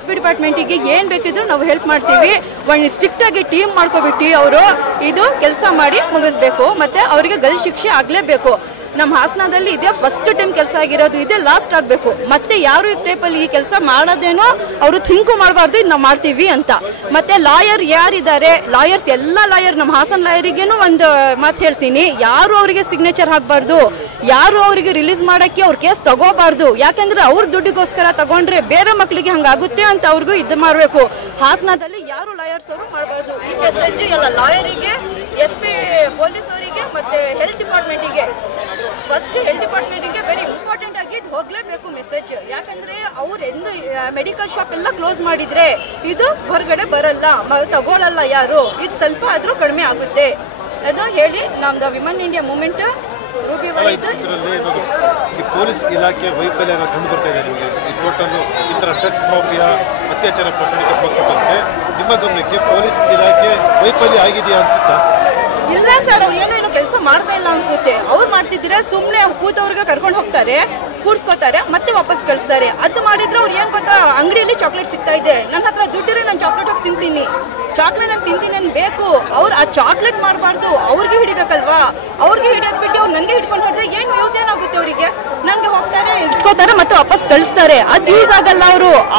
SP ಡಿಪಾರ್ಟ್ಮೆಂಟಿಗೆ ಏನು ಬೇಕಿದ್ರು ನಾವು ಹೆಲ್ಪ್ ಮಾಡ್ತೀವಿ. ಒಂದು ಸ್ಟ್ರಿಕ್ಟ್ ಆಗಿ ಟೀಮ್ ಮಾಡ್ಕೊಬಿಟ್ಟು ಅವರು ಇದು ಕೆಲಸ ಮಾಡಿ ಮುಗಿಸ್ಬೇಕು. ಮತ್ತೆ ಅವರಿಗೆ ಗಲ್ ಶಿಕ್ಷೆ ಆಗಲೇಬೇಕು. ನಮ್ಮ ಹಾಸನದಲ್ಲಿ ಇದೇ ಫಸ್ಟ್ ಟೈಮ್ ಕೆಲಸ ಆಗಿರೋದು, ಇದೇ ಲಾಸ್ಟ್ ಆಗಬೇಕು. ಮತ್ತೆ ಯಾರು ಈ ಟೈಪಲ್ಲಿ ಈ ಕೆಲಸ ಮಾಡೋದೇನೋ ಅವರು ಥಿಂಕು ಮಾಡಬಾರ್ದು, ಇದು ನಾವು ಮಾಡ್ತೀವಿ ಅಂತ. ಮತ್ತೆ ಲಾಯರ್ ಯಾರಿದ್ದಾರೆ, ಲಾಯರ್ಸ್ ಎಲ್ಲ ಲಾಯರ್, ನಮ್ಮ ಹಾಸನ ಲಾಯರಿಗೇನು ಒಂದು ಮಾತು ಹೇಳ್ತೀನಿ, ಯಾರು ಅವರಿಗೆ ಸಿಗ್ನೇಚರ್ ಹಾಕಬಾರ್ದು, ಯಾರು ಅವರಿಗೆ ರಿಲೀಸ್ ಮಾಡೋಕ್ಕೆ ಅವ್ರ ಕೇಸ್ ತಗೋಬಾರ್ದು. ಯಾಕಂದ್ರೆ ಅವ್ರ ದುಡ್ಡಿಗೋಸ್ಕರ ತಗೊಂಡ್ರೆ ಬೇರೆ ಮಕ್ಕಳಿಗೆ ಹಂಗಾಗುತ್ತೆ ಅಂತ ಅವ್ರಿಗೂ ಇದು ಮಾಡಬೇಕು. ಹಾಸನದಲ್ಲಿ ಯಾರು ಲಾಯರ್ಸ್ ಅವರು ಮಾಡಬಾರ್ದು. ಈ ಮೆಸೇಜ್ ಎಲ್ಲ ಲಾಯರಿಗೆ, SP ಪೊಲೀಸ್ ಅವರಿಗೆ ಮತ್ತೆ ಹೆಲ್ತ್ ಡಿಪಾರ್ಟ್ಮೆಂಟಿಗೆ, ಫಸ್ಟ್ ಹೆಲ್ತ್ ಡಿಪಾರ್ಟ್ಮೆಂಟಿಗೆ ವೆರಿ ಇಂಪಾರ್ಟೆಂಟ್ ಆಗಿ ಇದು ಹೋಗಲೇಬೇಕು ಮೆಸೇಜ್. ಯಾಕಂದರೆ ಅವ್ರು ಎಂದು ಮೆಡಿಕಲ್ ಶಾಪ್ ಎಲ್ಲ ಕ್ಲೋಸ್ ಮಾಡಿದರೆ ಇದು ಹೊರಗಡೆ ಬರಲ್ಲ, ತಗೊಳ್ಳಲ್ಲ ಯಾರು. ಇದು ಸ್ವಲ್ಪ ಆದರೂ ಕಡಿಮೆ ಆಗುತ್ತೆ. ಅದು ಹೇಳಿ ನಮ್ದು ವಿಮನ್ ಇಂಡಿಯಾ ಮೂವ್ಮೆಂಟ್ ರೂಪಿ ಈ ಪೊಲೀಸ್ ಇಲಾಖೆ ವೈಫಲ್ಯ ಕಂಡು ಬರ್ತಾ ಇದೆ ನಿಮಗೆ. ಈ ಟೋಟಲ್ ಈ ಥರ ಡ್ರಗ್ಸ್ ಮಾಫಿಯಾ ಅತ್ಯಾಚಾರ ಪ್ರಕರಣಕ್ಕೆ ಸಂಬಂಧಪಟ್ಟಂತೆ ನಿಮ್ಮ ಗಮನಕ್ಕೆ ಪೊಲೀಸ್ ಇಲಾಖೆ ವೈಫಲ್ಯ ಆಗಿದೆಯಾ ಅನ್ಸುತ್ತಾ? ಇಲ್ಲ ಸರ್, ಅವ್ರು ಏನು ಕೆಲಸ ಮಾಡ್ತಾ ಇಲ್ಲ ಅನ್ಸುತ್ತೆ. ಅವ್ರು ಮಾಡ್ತಿದ್ರೆ ಸುಮ್ಮನೆ ಕೂತವ್ರಿಗೆ ಕರ್ಕೊಂಡು ಹೋಗ್ತಾರೆ, ಕೂಡ್ಸ್ಕೊತಾರೆ, ಮತ್ತೆ ವಾಪಸ್ ಕಳಿಸ್ತಾರೆ. ಅದು ಮಾಡಿದ್ರೆ ಅವ್ರು ಏನು ಗೊತ್ತಾ, ಅಂಗಡಿಯಲ್ಲಿ ಚಾಕ್ಲೇಟ್ ಸಿಗ್ತಾ ಇದೆ, ನನ್ನ ಹತ್ರ ದುಡ್ಡಿದ್ರೆ ನಾನು ಚಾಕ್ಲೇಟ್ ಹೋಗಿ ತಿಂತೀನಿ, ಚಾಕ್ಲೇಟ್ ನಾನು ತಿಂತೀನಿ ಅಂತ ಬೇಕು. ಅವ್ರು ಆ ಚಾಕ್ಲೇಟ್ ಮಾಡಬಾರ್ದು, ಅವ್ರಿಗೆ ಹಿಡಿಬೇಕಲ್ವಾ. ಅವ್ರಿಗೆ ಹಿಡಿಯೋದು ಬಿಟ್ಟು ಅವ್ರು ನನಗೆ ಹಿಡ್ಕೊಂಡು ಹೋದ್ರೆ ಏನು ಯೂಸ್ ಏನಾಗುತ್ತೆ ಅವರಿಗೆ? ನನಗೆ ಹೋಗ್ತಾರೆ, ಇಟ್ಕೋತಾರೆ, ಮತ್ತೆ ವಾಪಸ್ ಕಳಿಸ್ತಾರೆ. ಅದು ಯೂಸ್ ಆಗಲ್ಲ.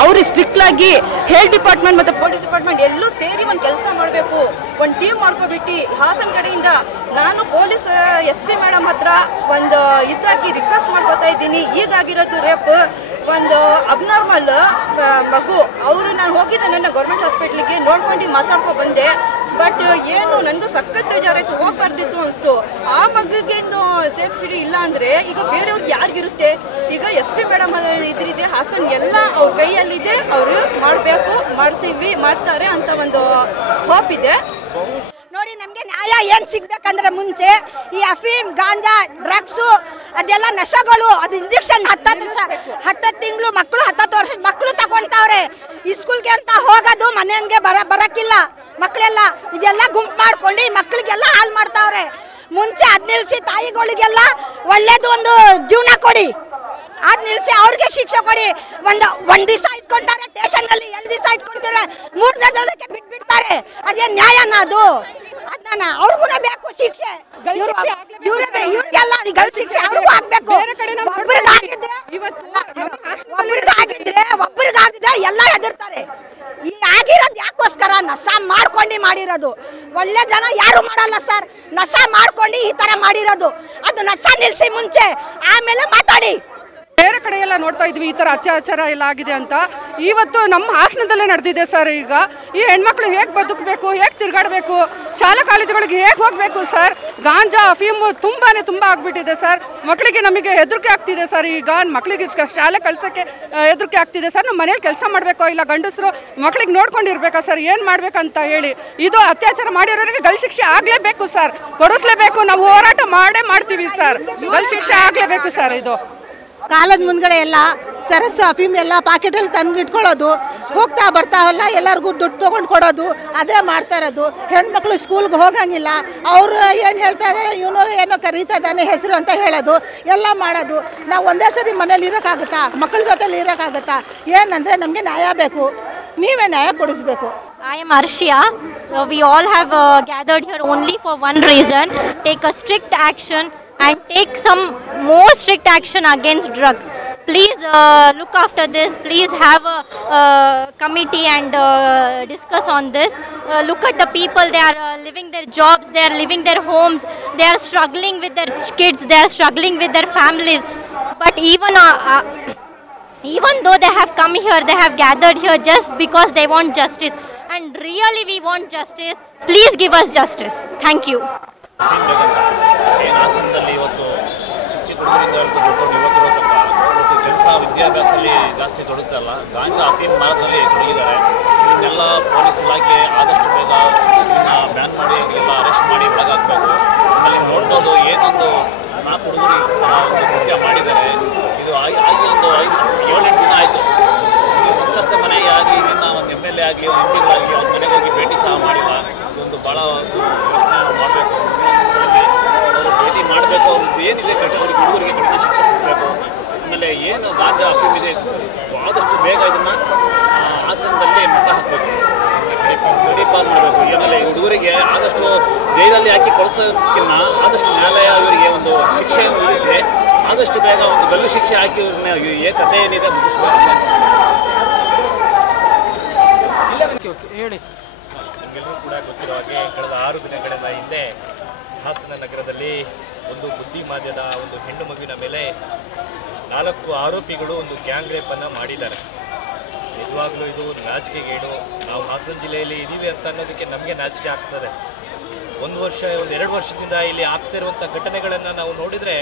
ಅವ್ರು ಸ್ಟ್ರಿಕ್ಟ್ ಆಗಿ ಹೆಲ್ತ್ ಡಿಪಾರ್ಟ್ಮೆಂಟ್ ಮತ್ತು ಪೊಲೀಸ್ ಡಿಪಾರ್ಟ್ಮೆಂಟ್ ಎಲ್ಲೂ ಸೇರಿ ಒಂದು ಕೆಲಸ ಮಾಡಬೇಕು, ಒಂದು ಟೀಮ್ ಮಾಡ್ಕೊಬಿಟ್ಟು. ಹಾಸನ ಕಡೆಯಿಂದ ನಾನು ಪೊಲೀಸ್ SP ಮೇಡಮ್ ಹತ್ರ ಒಂದು ಇದಾಗಿ ರಿಕ್ವೆಸ್ಟ್ ಮಾಡ್ಕೋತಾ ಇದ್ದೀನಿ. ಈಗಾಗಿರೋದು ರೇಪ್ ಒಂದು ಅಬ್ನಾರ್ಮಲ್ ಮಗು. ಅವರು ನಾನು ಹೋಗಿದ್ದೆ ನನ್ನ ಗೌರ್ಮೆಂಟ್ ಹಾಸ್ಪಿಟ್ಲಿಗೆ, ನೋಡ್ಕೊಂಡು ಮಾತಾಡ್ಕೊ ಬಂದೆ. ಬಟ್ ಏನು ನನಗೂ ಸಖತ್ ಬೇಜಾರಾಯ್ತು, ಹೋಗ್ಬಾರ್ದಿತ್ತು ಅನಿಸ್ತು. ಆ ಮಗುಗೇನು ಸೇಫ್ಟಿ ಇಲ್ಲ ಅಂದರೆ ಈಗ ಬೇರೆಯವ್ರಿಗೆ ಯಾರಿಗಿರುತ್ತೆ? ಈಗ SP ಮೇಡಮ್ ಇದ್ರಿದೆ, ಹಾಸನ್ ಎಲ್ಲ ಅವ್ರ ಕೈಯಲ್ಲಿದೆ, ಅವರು ಮಾಡಬೇಕು, ಮಾಡ್ತಾರೆ ಅಂತ ಒಂದು ಹೋಪ್ ಇದೆ. ನೋಡಿ, ನಮಗೆ ನ್ಯಾಯ ಏನು ಸಿಗ್ಬೇಕಂದ್ರೆ ಮುಂಚೆ ಈ ಅಫೀಮ್, ಗಾಂಜಾ, ಡ್ರಗ್ಸು ಅದೆಲ್ಲ ನಶೆಗಳು, ಅದು ಇಂಜೆಕ್ಷನ್ 10 ತಿಂಗಳು ಮಕ್ಕಳು, 10 ವರ್ಷದ ಮಕ್ಕಳು ತಗೊಳ್ತಾವ್ರೆ. ಸ್ಕೂಲ್ಗೆ ಅಂತ ಹೋಗೋದು, ಮನೆಗೆ ಬರೋಕ್ಕಿಲ್ಲ ಮಕ್ಕಳೆಲ್ಲ. ಇದೆಲ್ಲ ಗುಂಪು ಮಾಡ್ಕೊಂಡು ಈ ಮಕ್ಕಳಿಗೆಲ್ಲ ಹಾಳು ಮಾಡ್ತಾವ್ರೆ. ಮುಂಚೆ ಅದ್ ನಿಲ್ಲಿಸಿ ತಾಯಿಗಳಿಗೆಲ್ಲ ಒಳ್ಳೇದು ಒಂದು ಜೀವನ ಕೊಡಿ, ಅದ್ ನಿಲ್ಲಿಸಿ ಅವ್ರಿಗೆ ಶಿಕ್ಷೆ ಕೊಡಿ. ಒಂದ್ ದಿವಸ ಇಟ್ಕೊಂತಾರೆ ಸ್ಟೇಷನ್ನಲ್ಲಿ, 2 ದಿವಸ ಇಟ್ಕೊಂತಾರೆ, 3ನೇ ದಿವಸಕ್ಕೆ ಬಿಟ್ಬಿಡ್ತಾರೆ. ಅದೇನ್ ನ್ಯಾಯನ ಅದು? ಅದನ್ನ ಅವ್ರಿಗೂ ಬೇಕು ಶಿಕ್ಷೆ. ಇವ್ರಿಗೆಲ್ಲ ಗಲ್ ಶಿಕ್ಷೆ ಅವ್ರಿಗೂ ಆಗ್ಬೇಕು. ಒಬ್ಬರಿಗಾಗಿದ್ರೆ ಎಲ್ಲ ಎದುರ್ತಾರೆ. ಈ ಆಗಿರೋದು ಯಾಕೋಸ್ಕರ? ನಶಾ ಮಾಡ್ಕೊಂಡು ಮಾಡಿರೋದು. ಒಳ್ಳೆ ಜನ ಯಾರು ಮಾಡಲ್ಲ ಸರ್, ನಶಾ ಮಾಡ್ಕೊಂಡು ಈ ತರ ಮಾಡಿರೋದು. ಅದು ನಶಾ ನಿಲ್ಸಿ ಮುಂಚೆ, ಆಮೇಲೆ ಮಾತಾಡಿ. ಬೇರೆ ಕಡೆ ಎಲ್ಲ ನೋಡ್ತಾ ಇದ್ವಿ ಈ ಥರ ಅತ್ಯಾಚಾರ ಎಲ್ಲ ಆಗಿದೆ ಅಂತ. ಇವತ್ತು ನಮ್ಮ ಹಾಸನದಲ್ಲೇ ನಡೆದಿದೆ ಸರ್. ಈಗ ಈ ಹೆಣ್ಮಕ್ಳು ಹೇಗೆ ಬದುಕಬೇಕು, ಹೇಗೆ ತಿರುಗಾಡಬೇಕು, ಶಾಲಾ ಕಾಲೇಜುಗಳಿಗೆ ಹೇಗೆ ಹೋಗಬೇಕು ಸರ್. ಗಾಂಜಾ ಅಫೀಮು ತುಂಬ ಆಗಿಬಿಟ್ಟಿದೆ ಸರ್. ಮಕ್ಕಳಿಗೆ ನಮಗೆ ಹೆದರಿಕೆ ಆಗ್ತಿದೆ ಸರ್. ಈಗ ಮಕ್ಕಳಿಗೆ ಶಾಲೆ ಕಳ್ಸೋಕ್ಕೆ ಹೆದರಿಕೆ ಆಗ್ತಿದೆ ಸರ್. ನಮ್ಮ ಮನೇಲಿ ಕೆಲಸ ಮಾಡಬೇಕೋ ಇಲ್ಲ ಗಂಡಸರು ಮಕ್ಕಳಿಗೆ ನೋಡ್ಕೊಂಡಿರ್ಬೇಕಾ ಸರ್, ಏನು ಮಾಡ್ಬೇಕಂತ ಹೇಳಿ. ಇದು ಅತ್ಯಾಚಾರ ಮಾಡಿರೋರಿಗೆ ಗಲ್ ಶಿಕ್ಷೆ ಆಗಲೇಬೇಕು ಸರ್, ಕೊಡಿಸ್ಲೇಬೇಕು. ನಾವು ಹೋರಾಟ ಮಾಡ್ತೀವಿ ಸರ್, ಗಲ್ ಶಿಕ್ಷೆ ಆಗಲೇಬೇಕು ಸರ್. ಇದು ಕಾಲದ ಮುಂದ್ಗಡೆ ಎಲ್ಲ ಚರಸ್ ಅಫೀಮ್ ಎಲ್ಲ ಪಾಕೆಟಲ್ಲಿ ತಂದು ಇಟ್ಕೊಳ್ಳೋದು, ಹೋಗ್ತಾ ಬರ್ತಾವಲ್ಲ ಎಲ್ಲರಿಗೂ ದುಡ್ಡು ತೊಗೊಂಡು ಕೊಡೋದು, ಅದೇ ಮಾಡ್ತಾ ಇರೋದು. ಹೆಣ್ಮಕ್ಳು ಸ್ಕೂಲ್ಗೆ ಹೋಗಂಗಿಲ್ಲ, ಅವರು ಏನು ಹೇಳ್ತಾ ಇದ್ದಾರೆ, ಇವನು ಏನೋ ಕರೀತಾ ಇದ್ದಾನೆ ಹೆಸರು ಅಂತ ಹೇಳೋದು ಎಲ್ಲ ಮಾಡೋದು. ನಾವು ಒಂದೇ ಸರಿ ಮನೇಲಿ ಇರೋಕ್ಕಾಗುತ್ತಾ, ಮಕ್ಕಳ ಜೊತೆಲಿ ಇರೋಕ್ಕಾಗುತ್ತಾ? ಏನಂದರೆ ನಮಗೆ ನ್ಯಾಯ ಬೇಕು, ನೀವೇ ನ್ಯಾಯ ಕೊಡಿಸ್ಬೇಕು. I am Arshia. We all have gathered here only for one reason: take a strict action and take some more strict action against drugs. Please look after this. Please have a committee and discuss on this. Look at the people. They are living their jobs. They are living their homes. They are struggling with their kids. They are struggling with their families. But even though they have come here, they have gathered here just because they want justice. And really we want justice. Please give us justice. Thank you. ಏನು ಹಾಸನದಲ್ಲಿ ಇವತ್ತು ಚಿಕ್ಕ ಹುಡುಗರಿಂದ ದೊಡ್ಡ ಯುವಕರು ತನಕ ಇವತ್ತು ಕೆಲಸ ವಿದ್ಯಾಭ್ಯಾಸದಲ್ಲಿ ಜಾಸ್ತಿ ತೊಡಗುತ್ತಲ್ಲ, ಗಾಂಜಾ ಅಫೀಮ್ ಮಾರಾಟದಲ್ಲಿ ತೊಡಗಿದ್ದಾರೆ. ಇದನ್ನೆಲ್ಲ ಪೊಲೀಸ್ ಇಲಾಖೆ ಆದಷ್ಟು ಬೇಗ ಇದನ್ನು ಬ್ಯಾನ್ ಮಾಡಿ ಎಲ್ಲ ಅರೆಸ್ಟ್ ಮಾಡಿ ಒಳಗಾಗಬೇಕು. ಆಮೇಲೆ ನೋಡ್ಬೋದು ಏನೊಂದು 4 ಹುಡುಗರು ಒಂದು ಕೃತ್ಯ ಮಾಡಿದ್ದಾರೆ. ಇದು ಆಗಿ ಒಂದು 7-8 ದಿನ ಆಯಿತು. ಇದು ಸಂತ್ರಸ್ತ ಮನೆಗೆ ಆಗಲಿ, ಇದನ್ನು ಒಂದು MLA ಆಗಲಿ, ಒಂದು MP ಗಳಾಗಲಿ ಅವ್ರ ಮನೆಗೆ ಹೋಗಿ ಭೇಟಿ ಸಹ ಮಾಡಿಲ್ಲ. ಇದೊಂದು ಭಾಳ ಒಂದು ಯೋಚನೆ ಮಾಡಬೇಕು. ಅವರು ಭೇಟಿ ಮಾಡಬೇಕು. ಅವ್ರದ್ದು ಏನಿದೆ ಅವ್ರಿಗೆ ಹುಡುಗರಿಗೆ ಕಠಿಣ ಶಿಕ್ಷೆ ಸಿಗಬೇಕು. ಆಮೇಲೆ ಏನು ಗಾಂಜಾ ಅಫೀಮ್ ಇದೆ ಆದಷ್ಟು ಬೇಗ ಇದನ್ನು ಹಾಸನದಲ್ಲಿ ಮಟ್ಟ ಹಾಕಬೇಕು, ಗಡೀಪಾರು ಮಾಡಬೇಕು. ಆಮೇಲೆ ಹುಡುಗರಿಗೆ ಆದಷ್ಟು ಜೈಲಲ್ಲಿ ಹಾಕಿ ಕಳಿಸೋದಕ್ಕಿಂತ ಆದಷ್ಟು ನ್ಯಾಯಾಲಯ ಇವರಿಗೆ ಒಂದು ಶಿಕ್ಷೆಯನ್ನು ವಿಧಿಸಿ ಆದಷ್ಟು ಬೇಗ ಒಂದು ಗಲ್ಲು ಶಿಕ್ಷೆ ಹಾಕಿ ಇವ್ರನ್ನ ಕಥೆ ಏನಿದೆ ಮುಗಿಸ್ಬೇಕು. ಹೇಳಿ. ನಿಮಗೆಲ್ಲರೂ ಕೂಡ ಗೊತ್ತಿರೋ ಹಾಗೆ ಕಳೆದ 6 ದಿನಗಳಿಂದ ಹಿಂದೆ ಹಾಸನ ನಗರದಲ್ಲಿ ಒಂದು ಬುದ್ಧಿಮಾಂದ್ಯದ ಒಂದು ಹೆಣ್ಣು ಮಗುವಿನ ಮೇಲೆ 4 ಆರೋಪಿಗಳು ಒಂದು ಗ್ಯಾಂಗ್ ರೇಪನ್ನು ಮಾಡಿದ್ದಾರೆ. ನಿಜವಾಗ್ಲೂ ಇದು ನಾಚಿಕೆಗೇಡು. ನಾವು ಹಾಸನ ಜಿಲ್ಲೆಯಲ್ಲಿ ಇದ್ದೀವಿ ಅಂತ ಅನ್ನೋದಕ್ಕೆ ನಮಗೆ ನಾಚಿಕೆ ಆಗ್ತದೆ. 1-2 ವರ್ಷದಿಂದ ಇಲ್ಲಿ ಆಗ್ತಿರುವಂಥ ಘಟನೆಗಳನ್ನು ನಾವು ನೋಡಿದರೆ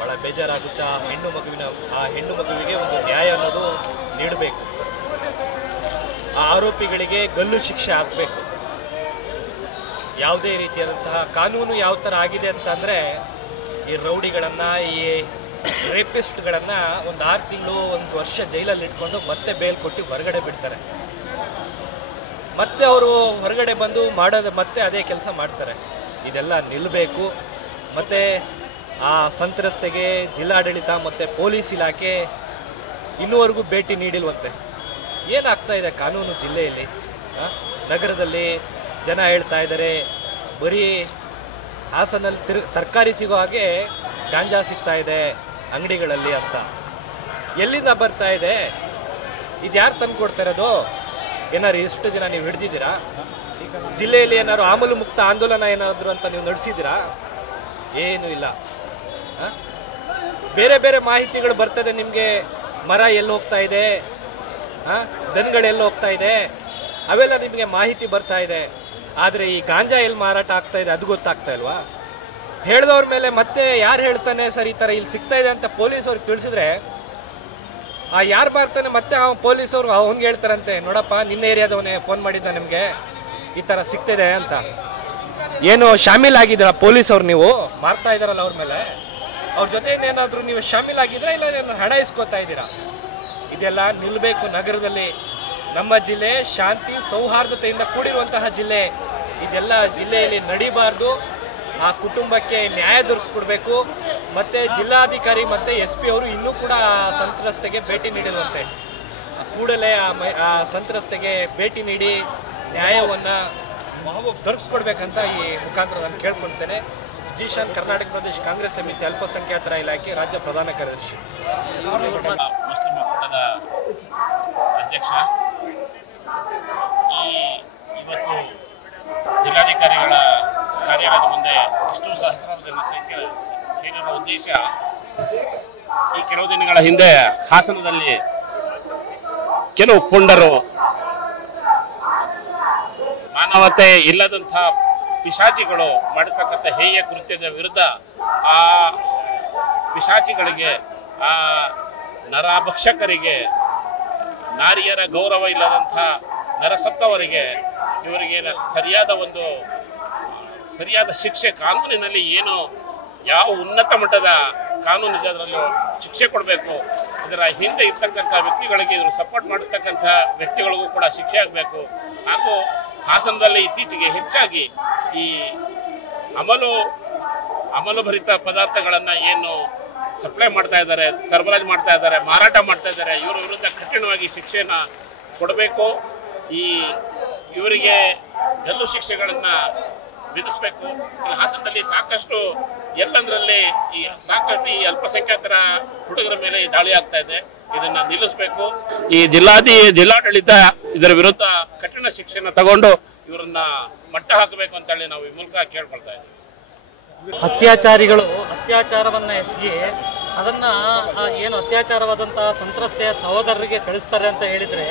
ಭಾಳ ಬೇಜಾರಾಗುತ್ತೆ. ಆ ಹೆಣ್ಣು ಮಗುವಿಗೆ ಒಂದು ನ್ಯಾಯ ಅನ್ನೋದು ನೀಡಬೇಕು. ಆ ಆರೋಪಿಗಳಿಗೆ ಗಲ್ಲು ಶಿಕ್ಷೆ ಆಗಬೇಕು. ಯಾವುದೇ ರೀತಿಯಾದಂತಹ ಕಾನೂನು ಯಾವ ಥರ ಆಗಿದೆ ಅಂತಂದರೆ, ಈ ರೌಡಿಗಳನ್ನು, ಈ ರೇಪಿಸ್ಟ್ಗಳನ್ನು ಒಂದು 6 ತಿಂಗಳು 1 ವರ್ಷ ಜೈಲಲ್ಲಿ ಇಟ್ಕೊಂಡು ಮತ್ತೆ ಬೇಲ್ ಕೊಟ್ಟು ಹೊರಗಡೆ ಬಿಡ್ತಾರೆ. ಮತ್ತೆ ಅವರು ಹೊರಗಡೆ ಬಂದು ಮತ್ತೆ ಅದೇ ಕೆಲಸ ಮಾಡ್ತಾರೆ. ಇದೆಲ್ಲ ನಿಲ್ಲಬೇಕು. ಮತ್ತು ಆ ಸಂತ್ರಸ್ತೆಗೆ ಜಿಲ್ಲಾಡಳಿತ ಮತ್ತು ಪೊಲೀಸ್ ಇಲಾಖೆ ಇನ್ನೂವರೆಗೂ ಭೇಟಿ ನೀಡಿಲ್ವಂತೆ. ಏನಾಗ್ತಾ ಇದೆ ಕಾನೂನು ಜಿಲ್ಲೆಯಲ್ಲಿ? ನಗರದಲ್ಲಿ ಜನ ಹೇಳ್ತಾ ಇದ್ದಾರೆ ಬರೀ ಹಾಸನಲ್ಲಿ ತರಕಾರಿ ಸಿಗೋ ಹಾಗೆ ಗಾಂಜಾ ಸಿಗ್ತಾ ಇದೆ ಅಂಗಡಿಗಳಲ್ಲಿ ಅಂತ. ಎಲ್ಲಿಂದ ಬರ್ತಾ ಇದೆ? ಇದು ಯಾರು ತಂದು ಕೊಡ್ತಾ ಇರೋದು? ಏನಾರು ಎಷ್ಟು ಜನ ನೀವು ಹಿಡ್ದಿದ್ದೀರಾ? ಜಿಲ್ಲೆಯಲ್ಲಿ ಏನಾದ್ರು ಆಮಲು ಮುಕ್ತ ಆಂದೋಲನ ಏನಾದರೂ ಅಂತ ನೀವು ನಡೆಸಿದ್ದೀರಾ? ಏನೂ ಇಲ್ಲ. ಬೇರೆ ಬೇರೆ ಮಾಹಿತಿಗಳು ಬರ್ತದೆ ನಿಮಗೆ. ಮರ ಎಲ್ಲಿ ಹೋಗ್ತಾ ಇದೆ, ದನಗಳೆಲ್ಲ ಹೋಗ್ತಾ ಇದೆ, ಅವೆಲ್ಲ ನಿಮಗೆ ಮಾಹಿತಿ ಬರ್ತಾ ಇದೆ. ಆದರೆ ಈ ಗಾಂಜಾ ಎಲ್ಲಿ ಮಾರಾಟ ಆಗ್ತಾ ಇದೆ ಅದು ಗೊತ್ತಾಗ್ತಾ ಇಲ್ವಾ? ಹೇಳಿದವ್ರ ಮೇಲೆ ಮತ್ತೆ ಯಾರು ಹೇಳ್ತಾನೆ ಸರ್ ಈ ಥರ ಇಲ್ಲಿ ಸಿಗ್ತಾ ಇದೆ ಅಂತ ಪೊಲೀಸವ್ರಿಗೆ ತಿಳಿಸಿದ್ರೆ, ಯಾರು ಬರ್ತಾನೆ ಮತ್ತೆ ಪೊಲೀಸವ್ರು ಅವ್ನಿಗೆ ಹೇಳ್ತಾರಂತೆ, ನೋಡಪ್ಪ ನಿನ್ನ ಏರಿಯಾದವನೇ ಫೋನ್ ಮಾಡಿದ್ದ ನಿಮಗೆ ಈ ಥರ ಸಿಗ್ತಿದೆ ಅಂತ. ಏನು ಶಾಮೀಲಾಗಿದ್ದೀರಾ ಪೊಲೀಸವ್ರು? ನೀವು ಮಾರ್ತಾ ಇದ್ದಾರಲ್ಲ ಅವ್ರ ಮೇಲೆ, ಅವ್ರ ಜೊತೆ ಏನಾದರೂ ನೀವು ಶಾಮೀಲಾಗಿದ್ದೀರಾ ಇಲ್ಲ ಹಣ ಇಸ್ಕೊತಾ ಇದ್ದೀರಾ? ಇದೆಲ್ಲ ನಿಲ್ಲಬೇಕು. ನಗರದಲ್ಲಿ ನಮ್ಮ ಜಿಲ್ಲೆ ಶಾಂತಿ ಸೌಹಾರ್ದತೆಯಿಂದ ಕೂಡಿರುವಂತಹ ಜಿಲ್ಲೆ. ಇದೆಲ್ಲ ಜಿಲ್ಲೆಯಲ್ಲಿ ನಡಿಬಾರ್ದು. ಆ ಕುಟುಂಬಕ್ಕೆ ನ್ಯಾಯ ದೊರಕಿಸ್ಕೊಡ್ಬೇಕು. ಮತ್ತು ಜಿಲ್ಲಾಧಿಕಾರಿ ಮತ್ತು SP ಅವರು ಇನ್ನೂ ಕೂಡ ಸಂತ್ರಸ್ತೆಗೆ ಭೇಟಿ ನೀಡಿರುವಂತೆ. ಕೂಡಲೇ ಆ ಸಂತ್ರಸ್ತೆಗೆ ಭೇಟಿ ನೀಡಿ ನ್ಯಾಯವನ್ನು ದೊರಕಿಸ್ಕೊಡ್ಬೇಕಂತ ಈ ಮುಖಾಂತರ ನಾನು ಕೇಳ್ಕೊಳ್ತೇನೆ. ಜೀಶಾನ್, ಕರ್ನಾಟಕ ಪ್ರದೇಶ ಕಾಂಗ್ರೆಸ್ ಸಮಿತಿ ಅಲ್ಪಸಂಖ್ಯಾತರ ಇಲಾಖೆ ರಾಜ್ಯ ಪ್ರಧಾನ ಕಾರ್ಯದರ್ಶಿ. ಮುಸ್ಲಿಂ ಒಕ್ಕೂಟದ ಅಧ್ಯಕ್ಷ. ಇವತ್ತು ಜಿಲ್ಲಾಧಿಕಾರಿಗಳ ಕಾರ್ಯಾಲಯದ ಮುಂದೆ ಇಷ್ಟು ಸಹಸ್ರಾರು ಜನ ಸೇರಿರುವ ಉದ್ದೇಶ, ಈ ಕೆಲವು ದಿನಗಳ ಹಿಂದೆ ಹಾಸನದಲ್ಲಿ ಕೆಲವು ಪುಂಡರು ಮಾನವತೆ ಇಲ್ಲದಂಥ ಪಿಶಾಚಿಗಳು ಮಾಡತಕ್ಕಂಥ ಹೇಯ ಕೃತ್ಯದ ವಿರುದ್ಧ ಆ ಪಿಶಾಚಿಗಳಿಗೆ, ಆ ನರಭಕ್ಷಕರಿಗೆ, ನಾರಿಯರ ಗೌರವ ಇಲ್ಲದಂಥ ನರಸತ್ತವರಿಗೆ ಇವರಿಗೆ ಸರಿಯಾದ ಶಿಕ್ಷೆ ಕಾನೂನಿನಲ್ಲಿ ಏನು ಯಾವ ಉನ್ನತ ಮಟ್ಟದ ಕಾನೂನಿದೆ ಅದರಲ್ಲೂ ಶಿಕ್ಷೆ ಕೊಡಬೇಕು. ಇದರ ಹಿಂದೆ ಇರ್ತಕ್ಕಂಥ ವ್ಯಕ್ತಿಗಳಿಗೆ ಇವರು ಸಪೋರ್ಟ್ ಮಾಡತಕ್ಕಂಥ ವ್ಯಕ್ತಿಗಳಿಗೂ ಕೂಡ ಶಿಕ್ಷೆ ಆಗಬೇಕು. ಹಾಗೂ ಹಾಸನದಲ್ಲಿ ಇತ್ತೀಚೆಗೆ ಹೆಚ್ಚಾಗಿ ಈ ಅಮಲು ಭರಿತ ಪದಾರ್ಥಗಳನ್ನು ಏನು ಸಪ್ಲೈ ಮಾಡ್ತಾ ಇದ್ದಾರೆ, ಸರಬರಾಜು ಮಾಡ್ತಾ ಇದ್ದಾರೆ, ಮಾರಾಟ ಮಾಡ್ತಾ ಇದ್ದಾರೆ, ಇವರ ವಿರುದ್ಧ ಕಠಿಣವಾಗಿ ಶಿಕ್ಷೆಯನ್ನು ಕೊಡಬೇಕು. ಇವರಿಗೆ ಗಲ್ಲು ಶಿಕ್ಷೆಗಳನ್ನು ವಿಧಿಸಬೇಕು. ಇಲ್ಲಿ ಹಾಸನದಲ್ಲಿ ಸಾಕಷ್ಟು ಎಲ್ಲಂದ್ರಲ್ಲಿ ಸಾಕಷ್ಟು ಈ ಅಲ್ಪಸಂಖ್ಯಾತರ ಹುಡುಗರ ಮೇಲೆ ದಾಳಿ ಆಗ್ತಾ ಇದೆ. ಇದನ್ನ ನಿಲ್ಲಿಸಬೇಕು. ಈ ಜಿಲ್ಲಾಡಳಿತ ಇದರ ವಿರುದ್ಧ ಕಠಿಣ ಶಿಕ್ಷೆಯನ್ನು ತಗೊಂಡು ಇವರನ್ನ ಮಟ್ಟ ಹಾಕಬೇಕು ಅಂತ ಹೇಳಿ ನಾವು ಈ ಮೂಲಕ ಕೇಳ್ಕೊಳ್ತಾ ಇದ್ದೀವಿ. ಅತ್ಯಾಚಾರಿಗಳು ಅತ್ಯಾಚಾರವನ್ನು ಎಸಗಿ ಅದನ್ನ ಏನು ಅತ್ಯಾಚಾರವಾದಂತಹ ಸಂತ್ರಸ್ತೆಯ ಸಹೋದರರಿಗೆ ಕಳಿಸ್ತಾರೆ ಅಂತ ಹೇಳಿದ್ರೆ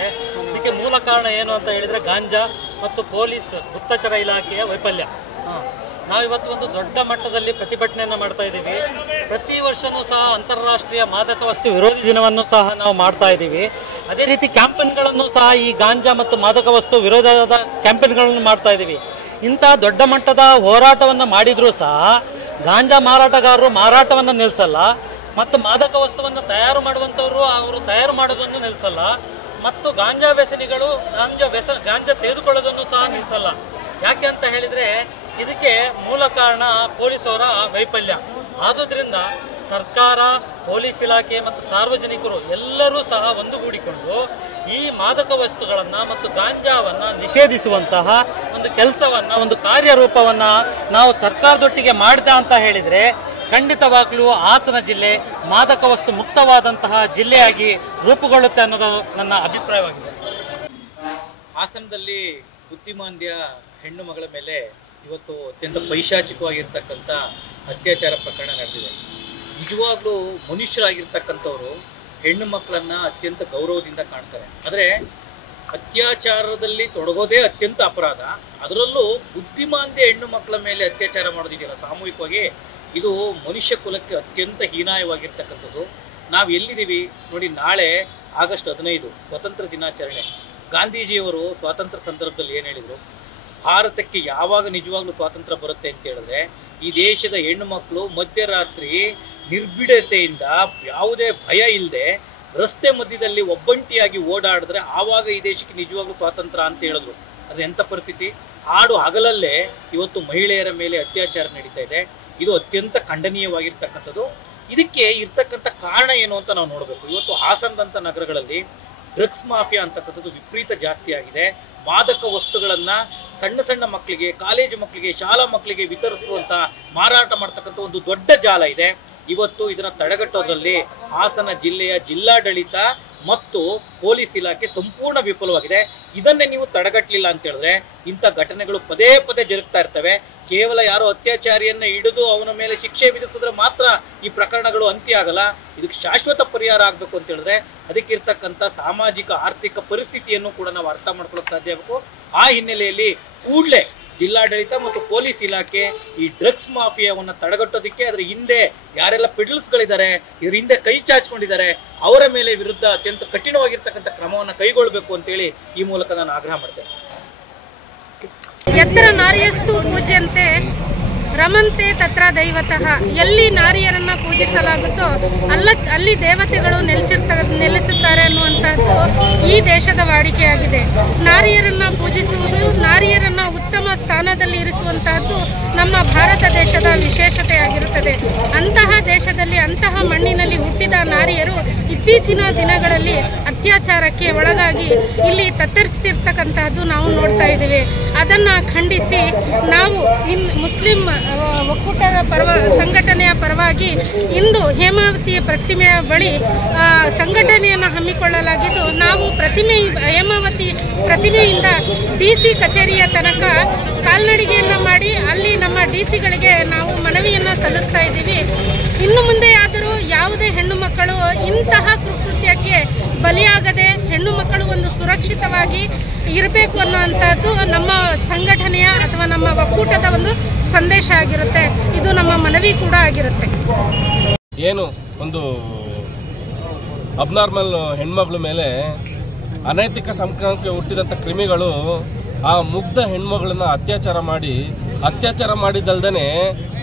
ಇದಕ್ಕೆ ಮೂಲ ಕಾರಣ ಏನು ಅಂತ ಹೇಳಿದ್ರೆ ಗಾಂಜಾ ಮತ್ತು ಪೊಲೀಸ್ ಗುಪ್ತಚರ ಇಲಾಖೆಯ ವೈಫಲ್ಯ. ನಾವಿವತ್ತು ಒಂದು ದೊಡ್ಡ ಮಟ್ಟದಲ್ಲಿ ಪ್ರತಿಭಟನೆಯನ್ನು ಮಾಡ್ತಾ ಇದ್ದೀವಿ. ಪ್ರತಿ ವರ್ಷವೂ ಸಹ ಅಂತಾರಾಷ್ಟ್ರೀಯ ಮಾದಕ ವಸ್ತು ವಿರೋಧಿ ದಿನವನ್ನು ಸಹ ನಾವು ಮಾಡ್ತಾ ಇದ್ದೀವಿ. ಅದೇ ರೀತಿ ಕ್ಯಾಂಪೇನ್ಗಳನ್ನು ಸಹ ಈ ಗಾಂಜಾ ಮತ್ತು ಮಾದಕ ವಸ್ತು ವಿರೋಧದ ಕ್ಯಾಂಪೇನ್ಗಳನ್ನು ಮಾಡ್ತಾ ಇದ್ದೀವಿ. ಇಂಥ ದೊಡ್ಡ ಮಟ್ಟದ ಹೋರಾಟವನ್ನು ಮಾಡಿದರೂ ಸಹ ಗಾಂಜಾ ಮಾರಾಟಗಾರರು ಮಾರಾಟವನ್ನು ನಿಲ್ಲಿಸಲ್ಲ, ಮತ್ತು ಮಾದಕ ವಸ್ತುವನ್ನು ತಯಾರು ಮಾಡುವಂಥವರು ಅವರು ತಯಾರು ಮಾಡೋದನ್ನು ನಿಲ್ಲಿಸಲ್ಲ, ಮತ್ತು ಗಾಂಜಾ ವ್ಯಸನಿಗಳು ಗಾಂಜಾ ತೆಗೆದುಕೊಳ್ಳೋದನ್ನು ಸಹ ನಿಲ್ಲಿಸಲ್ಲ. ಯಾಕೆ ಅಂತ ಹೇಳಿದರೆ ಇದಕ್ಕೆ ಮೂಲ ಕಾರಣ ಪೊಲೀಸವರ ವೈಫಲ್ಯ. ಆದುದರಿಂದ ಸರ್ಕಾರ, ಪೊಲೀಸ್ ಇಲಾಖೆ ಮತ್ತು ಸಾರ್ವಜನಿಕರು ಎಲ್ಲರೂ ಸಹ ಒಂದುಗೂಡಿಕೊಂಡು ಈ ಮಾದಕ ವಸ್ತುಗಳನ್ನು ಮತ್ತು ಗಾಂಜಾವನ್ನು ನಿಷೇಧಿಸುವಂತಹ ಒಂದು ಕೆಲಸವನ್ನು, ಒಂದು ಕಾರ್ಯರೂಪವನ್ನು ನಾವು ಸರ್ಕಾರದೊಟ್ಟಿಗೆ ಮಾಡಿದ ಅಂತ ಹೇಳಿದರೆ ಖಂಡಿತವಾಗ್ಲೂ ಹಾಸನ ಜಿಲ್ಲೆ ಮಾದಕ ವಸ್ತು ಮುಕ್ತವಾದಂತಹ ಜಿಲ್ಲೆಯಾಗಿ ರೂಪುಗೊಳ್ಳುತ್ತೆ ಅನ್ನೋದು ನನ್ನ ಅಭಿಪ್ರಾಯವಾಗಿದೆ. ಹಾಸನದಲ್ಲಿ ಬುದ್ಧಿಮಾಂದ್ಯ ಹೆಣ್ಣು ಮಗಳ ಮೇಲೆ ಇವತ್ತು ಅತ್ಯಂತ ಪೈಶಾಚಿಕವಾಗಿರ್ತಕ್ಕಂಥ ಅತ್ಯಾಚಾರ ಪ್ರಕರಣ ನಡೆದಿದೆ. ನಿಜವಾಗ್ಲೂ ಮನುಷ್ಯರಾಗಿರ್ತಕ್ಕಂಥವ್ರು ಹೆಣ್ಣು ಮಕ್ಕಳನ್ನು ಅತ್ಯಂತ ಗೌರವದಿಂದ ಕಾಣ್ತಾರೆ. ಆದರೆ ಅತ್ಯಾಚಾರದಲ್ಲಿ ತೊಡಗೋದೇ ಅತ್ಯಂತ ಅಪರಾಧ. ಅದರಲ್ಲೂ ಬುದ್ಧಿಮಾಂದ್ಯ ಹೆಣ್ಣು ಮಕ್ಕಳ ಮೇಲೆ ಅತ್ಯಾಚಾರ ಮಾಡೋದಿದೆಯಲ್ಲ ಸಾಮೂಹಿಕವಾಗಿ, ಇದು ಮನುಷ್ಯ ಕುಲಕ್ಕೆ ಅತ್ಯಂತ ಹೀನಾಯವಾಗಿರ್ತಕ್ಕಂಥದ್ದು. ನಾವು ಎಲ್ಲಿದ್ದೀವಿ ನೋಡಿ, ನಾಳೆ ಆಗಸ್ಟ್ 15 ಸ್ವಾತಂತ್ರ್ಯ ದಿನಾಚರಣೆ. ಗಾಂಧೀಜಿಯವರು ಸ್ವಾತಂತ್ರ್ಯ ಸಂದರ್ಭದಲ್ಲಿ ಏನು ಹೇಳಿದರು, ಭಾರತಕ್ಕೆ ಯಾವಾಗ ನಿಜವಾಗ್ಲೂ ಸ್ವಾತಂತ್ರ್ಯ ಬರುತ್ತೆ ಅಂತ ಹೇಳಿದ್ರೆ ಈ ದೇಶದ ಹೆಣ್ಣು ಮಕ್ಕಳು ಮಧ್ಯರಾತ್ರಿ ನಿರ್ಭೀಡತೆಯಿಂದ ಯಾವುದೇ ಭಯ ಇಲ್ಲದೆ ರಸ್ತೆ ಮಧ್ಯದಲ್ಲಿ ಒಬ್ಬಂಟಿಯಾಗಿ ಓಡಾಡಿದ್ರೆ ಆವಾಗ ಈ ದೇಶಕ್ಕೆ ನಿಜವಾಗ್ಲೂ ಸ್ವಾತಂತ್ರ್ಯ ಅಂತ ಹೇಳಿದ್ರು. ಆದರೆ ಎಂಥ ಪರಿಸ್ಥಿತಿ, ಹಾಡು ಹಗಲಲ್ಲೇ ಇವತ್ತು ಮಹಿಳೆಯರ ಮೇಲೆ ಅತ್ಯಾಚಾರ ನಡೀತಾ ಇದೆ. ಇದು ಅತ್ಯಂತ ಖಂಡನೀಯವಾಗಿರ್ತಕ್ಕಂಥದ್ದು. ಇದಕ್ಕೆ ಇರ್ತಕ್ಕಂಥ ಕಾರಣ ಏನು ಅಂತ ನಾವು ನೋಡಬೇಕು. ಇವತ್ತು ಹಾಸನದಂಥ ನಗರಗಳಲ್ಲಿ ಡ್ರಗ್ಸ್ ಮಾಫಿಯಾ ಅಂತಕ್ಕಂಥದ್ದು ವಿಪರೀತ ಜಾಸ್ತಿ ಆಗಿದೆ. ಮಾದಕ ವಸ್ತುಗಳನ್ನು ಸಣ್ಣ ಸಣ್ಣ ಮಕ್ಕಳಿಗೆ, ಕಾಲೇಜು ಮಕ್ಕಳಿಗೆ, ಶಾಲಾ ಮಕ್ಕಳಿಗೆ ವಿತರಿಸುವಂಥ ಮಾರಾಟ ಮಾಡ್ತಕ್ಕಂಥ ಒಂದು ದೊಡ್ಡ ಜಾಲ ಇದೆ. ಇವತ್ತು ಇದನ್ನು ತಡೆಗಟ್ಟೋದ್ರಲ್ಲಿ ಹಾಸನ ಜಿಲ್ಲೆಯ ಜಿಲ್ಲಾಡಳಿತ ಮತ್ತು ಪೊಲೀಸ್ ಇಲಾಖೆ ಸಂಪೂರ್ಣ ವಿಫಲವಾಗಿದೆ. ಇದನ್ನೇ ನೀವು ತಡೆಗಟ್ಟಲಿಲ್ಲ ಅಂತ ಹೇಳಿದ್ರೆ ಇಂಥ ಘಟನೆಗಳು ಪದೇ ಪದೇ ಜರುಗ್ತಾ ಇರ್ತವೆ. ಕೇವಲ ಯಾರೋ ಅತ್ಯಾಚಾರಿಯನ್ನು ಹಿಡಿದು ಅವನ ಮೇಲೆ ಶಿಕ್ಷೆ ವಿಧಿಸಿದ್ರೆ ಮಾತ್ರ ಈ ಪ್ರಕರಣಗಳು ಅಂತ್ಯ ಆಗಲ್ಲ. ಇದಕ್ಕೆ ಶಾಶ್ವತ ಪರಿಹಾರ ಆಗಬೇಕು ಅಂತ ಹೇಳಿದ್ರೆ ಅದಕ್ಕಿರ್ತಕ್ಕಂಥ ಸಾಮಾಜಿಕ ಆರ್ಥಿಕ ಪರಿಸ್ಥಿತಿಯನ್ನು ಕೂಡ ನಾವು ಅರ್ಥ ಮಾಡ್ಕೊಳ್ಳೋಕೆ ಸಾಧ್ಯ ಆಗಬೇಕು. ಆ ಹಿನ್ನೆಲೆಯಲ್ಲಿ ಕೂಡಲೇ ಜಿಲ್ಲಾಡಳಿತ ಮತ್ತು ಪೊಲೀಸ್ ಇಲಾಖೆ ಈ ಡ್ರಗ್ಸ್ ಮಾಫಿಯಾವನ್ನು ತಡೆಗಟ್ಟೋದಕ್ಕೆ, ಅದರ ಹಿಂದೆ ಯಾರೆಲ್ಲ ಪೆಡಲ್ಸ್ಗಳಿದ್ದಾರೆ, ಇದ್ರ ಹಿಂದೆ ಕೈ ಚಾಚಿಕೊಂಡಿದ್ದಾರೆ, ಅವರ ಮೇಲೆ ವಿರುದ್ಧ ಅತ್ಯಂತ ಕಠಿಣವಾಗಿರ್ತಕ್ಕಂಥ ಕ್ರಮವನ್ನು ಕೈಗೊಳ್ಳಬೇಕು ಅಂತೇಳಿ ಈ ಮೂಲಕ ನಾನು ಆಗ್ರಹ ಮಾಡ್ತೇನೆ. ಯತ್ರ ನಾರ್ಯಸ್ತು ಪೂಜ್ಯಂತೆ ರಮಂತೆ ತತ್ರ ದೈವತಃ. ಎಲ್ಲಿ ನಾರಿಯರನ್ನು ಪೂಜಿಸಲಾಗುತ್ತೋ ಅಲ್ಲಿ ದೇವತೆಗಳು ನೆಲೆಸುತ್ತಾರೆ ಅನ್ನುವಂಥದ್ದು ಈ ದೇಶದ ವಾಡಿಕೆಯಾಗಿದೆ. ನಾರಿಯರನ್ನು ಪೂಜಿಸುವುದು, ನಾರಿಯರನ್ನು ಉತ್ತಮ ಸ್ಥಾನದಲ್ಲಿ ಇರಿಸುವಂತಹದ್ದು ನಮ್ಮ ಭಾರತ ದೇಶದ ವಿಶೇಷತೆಯಾಗಿರುತ್ತದೆ. ಅಂತಹ ದೇಶದಲ್ಲಿ, ಅಂತಹ ಮಣ್ಣಿನಲ್ಲಿ ಹುಟ್ಟಿದ ನಾರಿಯರು ಇತ್ತೀಚಿನ ದಿನಗಳಲ್ಲಿ ಅತ್ಯಾಚಾರಕ್ಕೆ ಒಳಗಾಗಿ ಇಲ್ಲಿ ತತ್ತರಿಸ್ತಿರ್ತಕ್ಕಂತಹದ್ದು ನಾವು ನೋಡ್ತಾ ಇದ್ದೀವಿ. ಅದನ್ನು ಖಂಡಿಸಿ ನಾವು ಮುಸ್ಲಿಂ ಒಕ್ಕೂಟದ ಸಂಘಟನೆಯ ಪರವಾಗಿ ಇಂದು ಹೇಮಾವತಿಯ ಪ್ರತಿಮೆಯ ಬಳಿ ಸಂಘಟನೆಯನ್ನು ಹಮ್ಮಿಕೊಳ್ಳಲಾಗಿದ್ದು, ನಾವು ಹೇಮಾವತಿ ಪ್ರತಿಮೆಯಿಂದ DC ಕಚೇರಿಯ ತನಕ ಕಾಲ್ನಡಿಗೆಯನ್ನು ಮಾಡಿ ಅಲ್ಲಿ ನಮ್ಮ ನಮ್ಮ DC-ಗಳಿಗೆ ನಾವು ಮನವಿಯನ್ನು ಸಲ್ಲಿಸ್ತಾ ಇದ್ದೀವಿ. ಇನ್ನು ಮುಂದೆಯಾದರೂ ಯಾವುದೇ ಹೆಣ್ಣು ಮಕ್ಕಳು ಇಂತಹ ಕೃತ್ಯಕ್ಕೆ ಬಲಿಯಾಗದೆ ಹೆಣ್ಣು ಮಕ್ಕಳು ಒಂದು ಸುರಕ್ಷಿತವಾಗಿ ಇರಬೇಕು ಅನ್ನುವಂಥದ್ದು ನಮ್ಮ ಸಂಘಟನೆಯ ಅಥವಾ ನಮ್ಮ ಒಕ್ಕೂಟದ ಒಂದು ಸಂದೇಶ ಆಗಿರುತ್ತೆ. ಇದು ನಮ್ಮ ಮನವಿ ಕೂಡ ಆಗಿರುತ್ತೆ. ಏನು ಒಂದು ಅಬ್ನಾರ್ಮಲ್ ಹೆಣ್ಮಗಳ ಮೇಲೆ ಅನೈತಿಕ ಸಂಕ್ರಾಂತಿ ಹುಟ್ಟಿದಂಥ ಕ್ರಿಮಿಗಳು ಆ ಮುಗ್ಧ ಹೆಣ್ಮಗಳನ್ನ ಅತ್ಯಾಚಾರ ಮಾಡಿದ್ದಲ್ದೇ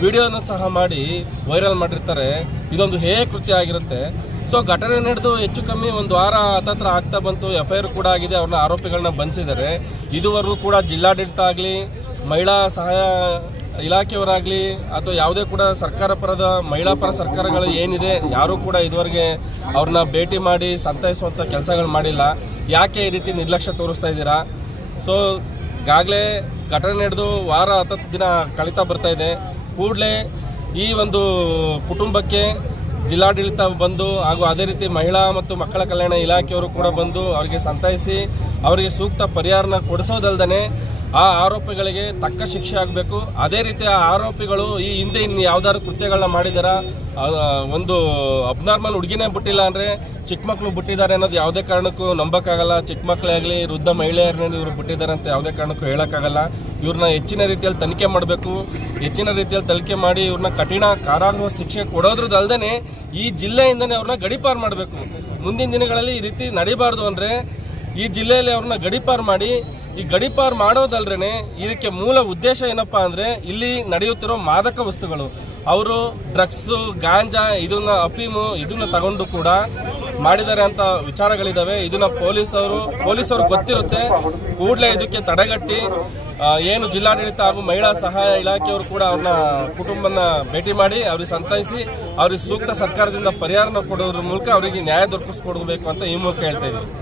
ವಿಡಿಯೋನು ಸಹ ಮಾಡಿ ವೈರಲ್ ಮಾಡಿರ್ತಾರೆ. ಇದೊಂದು ಹೇಯ ಕೃತ್ಯ ಆಗಿರುತ್ತೆ. ಸೊ ಘಟನೆ ನಡೆದು ಹೆಚ್ಚು ಕಮ್ಮಿ ಒಂದು ವಾರ ಹತ್ತತ್ರ ಆಗ್ತಾ ಬಂತು. FIR ಕೂಡ ಆಗಿದೆ. ಅವ್ರನ್ನ ಆರೋಪಿಗಳನ್ನ ಬಂಧಿಸಿದ್ದಾರೆ. ಇದುವರೆಗೂ ಕೂಡ ಜಿಲ್ಲಾಡಳಿತ ಆಗಲಿ, ಮಹಿಳಾ ಸಹಾಯ ಇಲಾಖೆಯವರಾಗಲಿ ಅಥವಾ ಯಾವುದೇ ಕೂಡ ಸರ್ಕಾರ ಪರದ ಮಹಿಳಾ ಪರ ಸರ್ಕಾರಗಳು ಏನಿದೆ ಯಾರೂ ಕೂಡ ಇದುವರೆಗೆ ಅವ್ರನ್ನ ಭೇಟಿ ಮಾಡಿ ಸಂತೈಸುವಂಥ ಕೆಲಸಗಳು ಮಾಡಿಲ್ಲ. ಯಾಕೆ ಈ ರೀತಿ ನಿರ್ಲಕ್ಷ್ಯ ತೋರಿಸ್ತಾ ಇದ್ದೀರಾ? ಸೊ ಈಗಾಗಲೇ ಘಟನೆ ನಡೆದು ವಾರ 10 ದಿನ ಕಳೀತಾ ಬರ್ತಾ ಇದೆ. ಕೂಡಲೇ ಈ ಒಂದು ಕುಟುಂಬಕ್ಕೆ ಜಿಲ್ಲಾಡಳಿತ ಬಂದು ಹಾಗೂ ಅದೇ ರೀತಿ ಮಹಿಳಾ ಮತ್ತು ಮಕ್ಕಳ ಕಲ್ಯಾಣ ಇಲಾಖೆಯವರು ಕೂಡ ಬಂದು ಅವರಿಗೆ ಸಂತೈಸಿ ಅವರಿಗೆ ಸೂಕ್ತ ಪರಿಹಾರನ ಕೊಡಿಸೋದಲ್ದೇ ಆ ಆರೋಪಿಗಳಿಗೆ ತಕ್ಕ ಶಿಕ್ಷೆ ಆಗಬೇಕು. ಅದೇ ರೀತಿ ಆ ಆರೋಪಿಗಳು ಈ ಹಿಂದೆ ಇನ್ನು ಯಾವ್ದಾದ್ರು ಕೃತ್ಯಗಳನ್ನ ಮಾಡಿದಾರ, ಒಂದು ಅಬ್ನಾರ್ಮಲ್ ಹುಡುಗಿನೇ ಬಿಟ್ಟಿಲ್ಲ ಅಂದರೆ ಚಿಕ್ಕ ಮಕ್ಕಳು ಬಿಟ್ಟಿದ್ದಾರೆ ಅನ್ನೋದು ಯಾವುದೇ ಕಾರಣಕ್ಕೂ ನಂಬಕ್ಕಾಗಲ್ಲ. ಚಿಕ್ಕ ಮಕ್ಕಳೇ ಆಗಲಿ ವೃದ್ಧ ಮಹಿಳೆಯರನ್ನೇ ಇವರು ಬಿಟ್ಟಿದ್ದಾರೆ ಅಂತ ಯಾವುದೇ ಕಾರಣಕ್ಕೂ ಹೇಳೋಕ್ಕಾಗಲ್ಲ. ಇವ್ರನ್ನ ಹೆಚ್ಚಿನ ರೀತಿಯಲ್ಲಿ ತನಿಖೆ ಮಾಡಬೇಕು. ಹೆಚ್ಚಿನ ರೀತಿಯಲ್ಲಿ ತನಿಖೆ ಮಾಡಿ ಇವ್ರನ್ನ ಕಠಿಣ ಕಾರಾಗೃಹ ಶಿಕ್ಷೆ ಕೊಡೋದ್ರದಲ್ದೇ ಈ ಜಿಲ್ಲೆಯಿಂದನೇ ಅವ್ರನ್ನ ಗಡೀಪಾರು ಮಾಡಬೇಕು. ಮುಂದಿನ ದಿನಗಳಲ್ಲಿ ಈ ರೀತಿ ನಡೀಬಾರ್ದು ಅಂದರೆ ಈ ಜಿಲ್ಲೆಯಲ್ಲಿ ಅವ್ರನ್ನ ಗಡೀಪಾರು ಮಾಡಿ, ಈ ಗಡೀಪಾರು ಮಾಡೋದಲ್ದೇ ಇದಕ್ಕೆ ಮೂಲ ಉದ್ದೇಶ ಏನಪ್ಪಾ ಅಂದರೆ ಇಲ್ಲಿ ನಡೆಯುತ್ತಿರೋ ಮಾದಕ ವಸ್ತುಗಳು, ಅವರು ಡ್ರಗ್ಸು, ಗಾಂಜಾ, ಇದನ್ನ ಅಫೀಮು ಇದನ್ನ ತಗೊಂಡು ಕೂಡ ಮಾಡಿದ್ದಾರೆ ಅಂತ ವಿಚಾರಗಳಿದ್ದಾವೆ. ಇದನ್ನ ಪೊಲೀಸರು ಗೊತ್ತಿರುತ್ತೆ. ಕೂಡಲೇ ಇದಕ್ಕೆ ತಡೆಗಟ್ಟಿ ಏನು ಜಿಲ್ಲಾಡಳಿತ ಹಾಗೂ ಮಹಿಳಾ ಸಹಾಯ ಇಲಾಖೆಯವರು ಕೂಡ ಅವ್ರನ್ನ ಕುಟುಂಬನ ಭೇಟಿ ಮಾಡಿ ಅವ್ರಿಗೆ ಸಂತೈಸಿ ಅವ್ರಿಗೆ ಸೂಕ್ತ ಸರ್ಕಾರದಿಂದ ಪರಿಹಾರನ ಕೊಡೋದ್ರ ಮೂಲಕ ಅವರಿಗೆ ನ್ಯಾಯ ದೊರಕಿಸ್ಕೊಡ್ಬೇಕು ಅಂತ ಈ ಮೂಲಕ ಹೇಳ್ತಾ ಇದ್ದೀವಿ.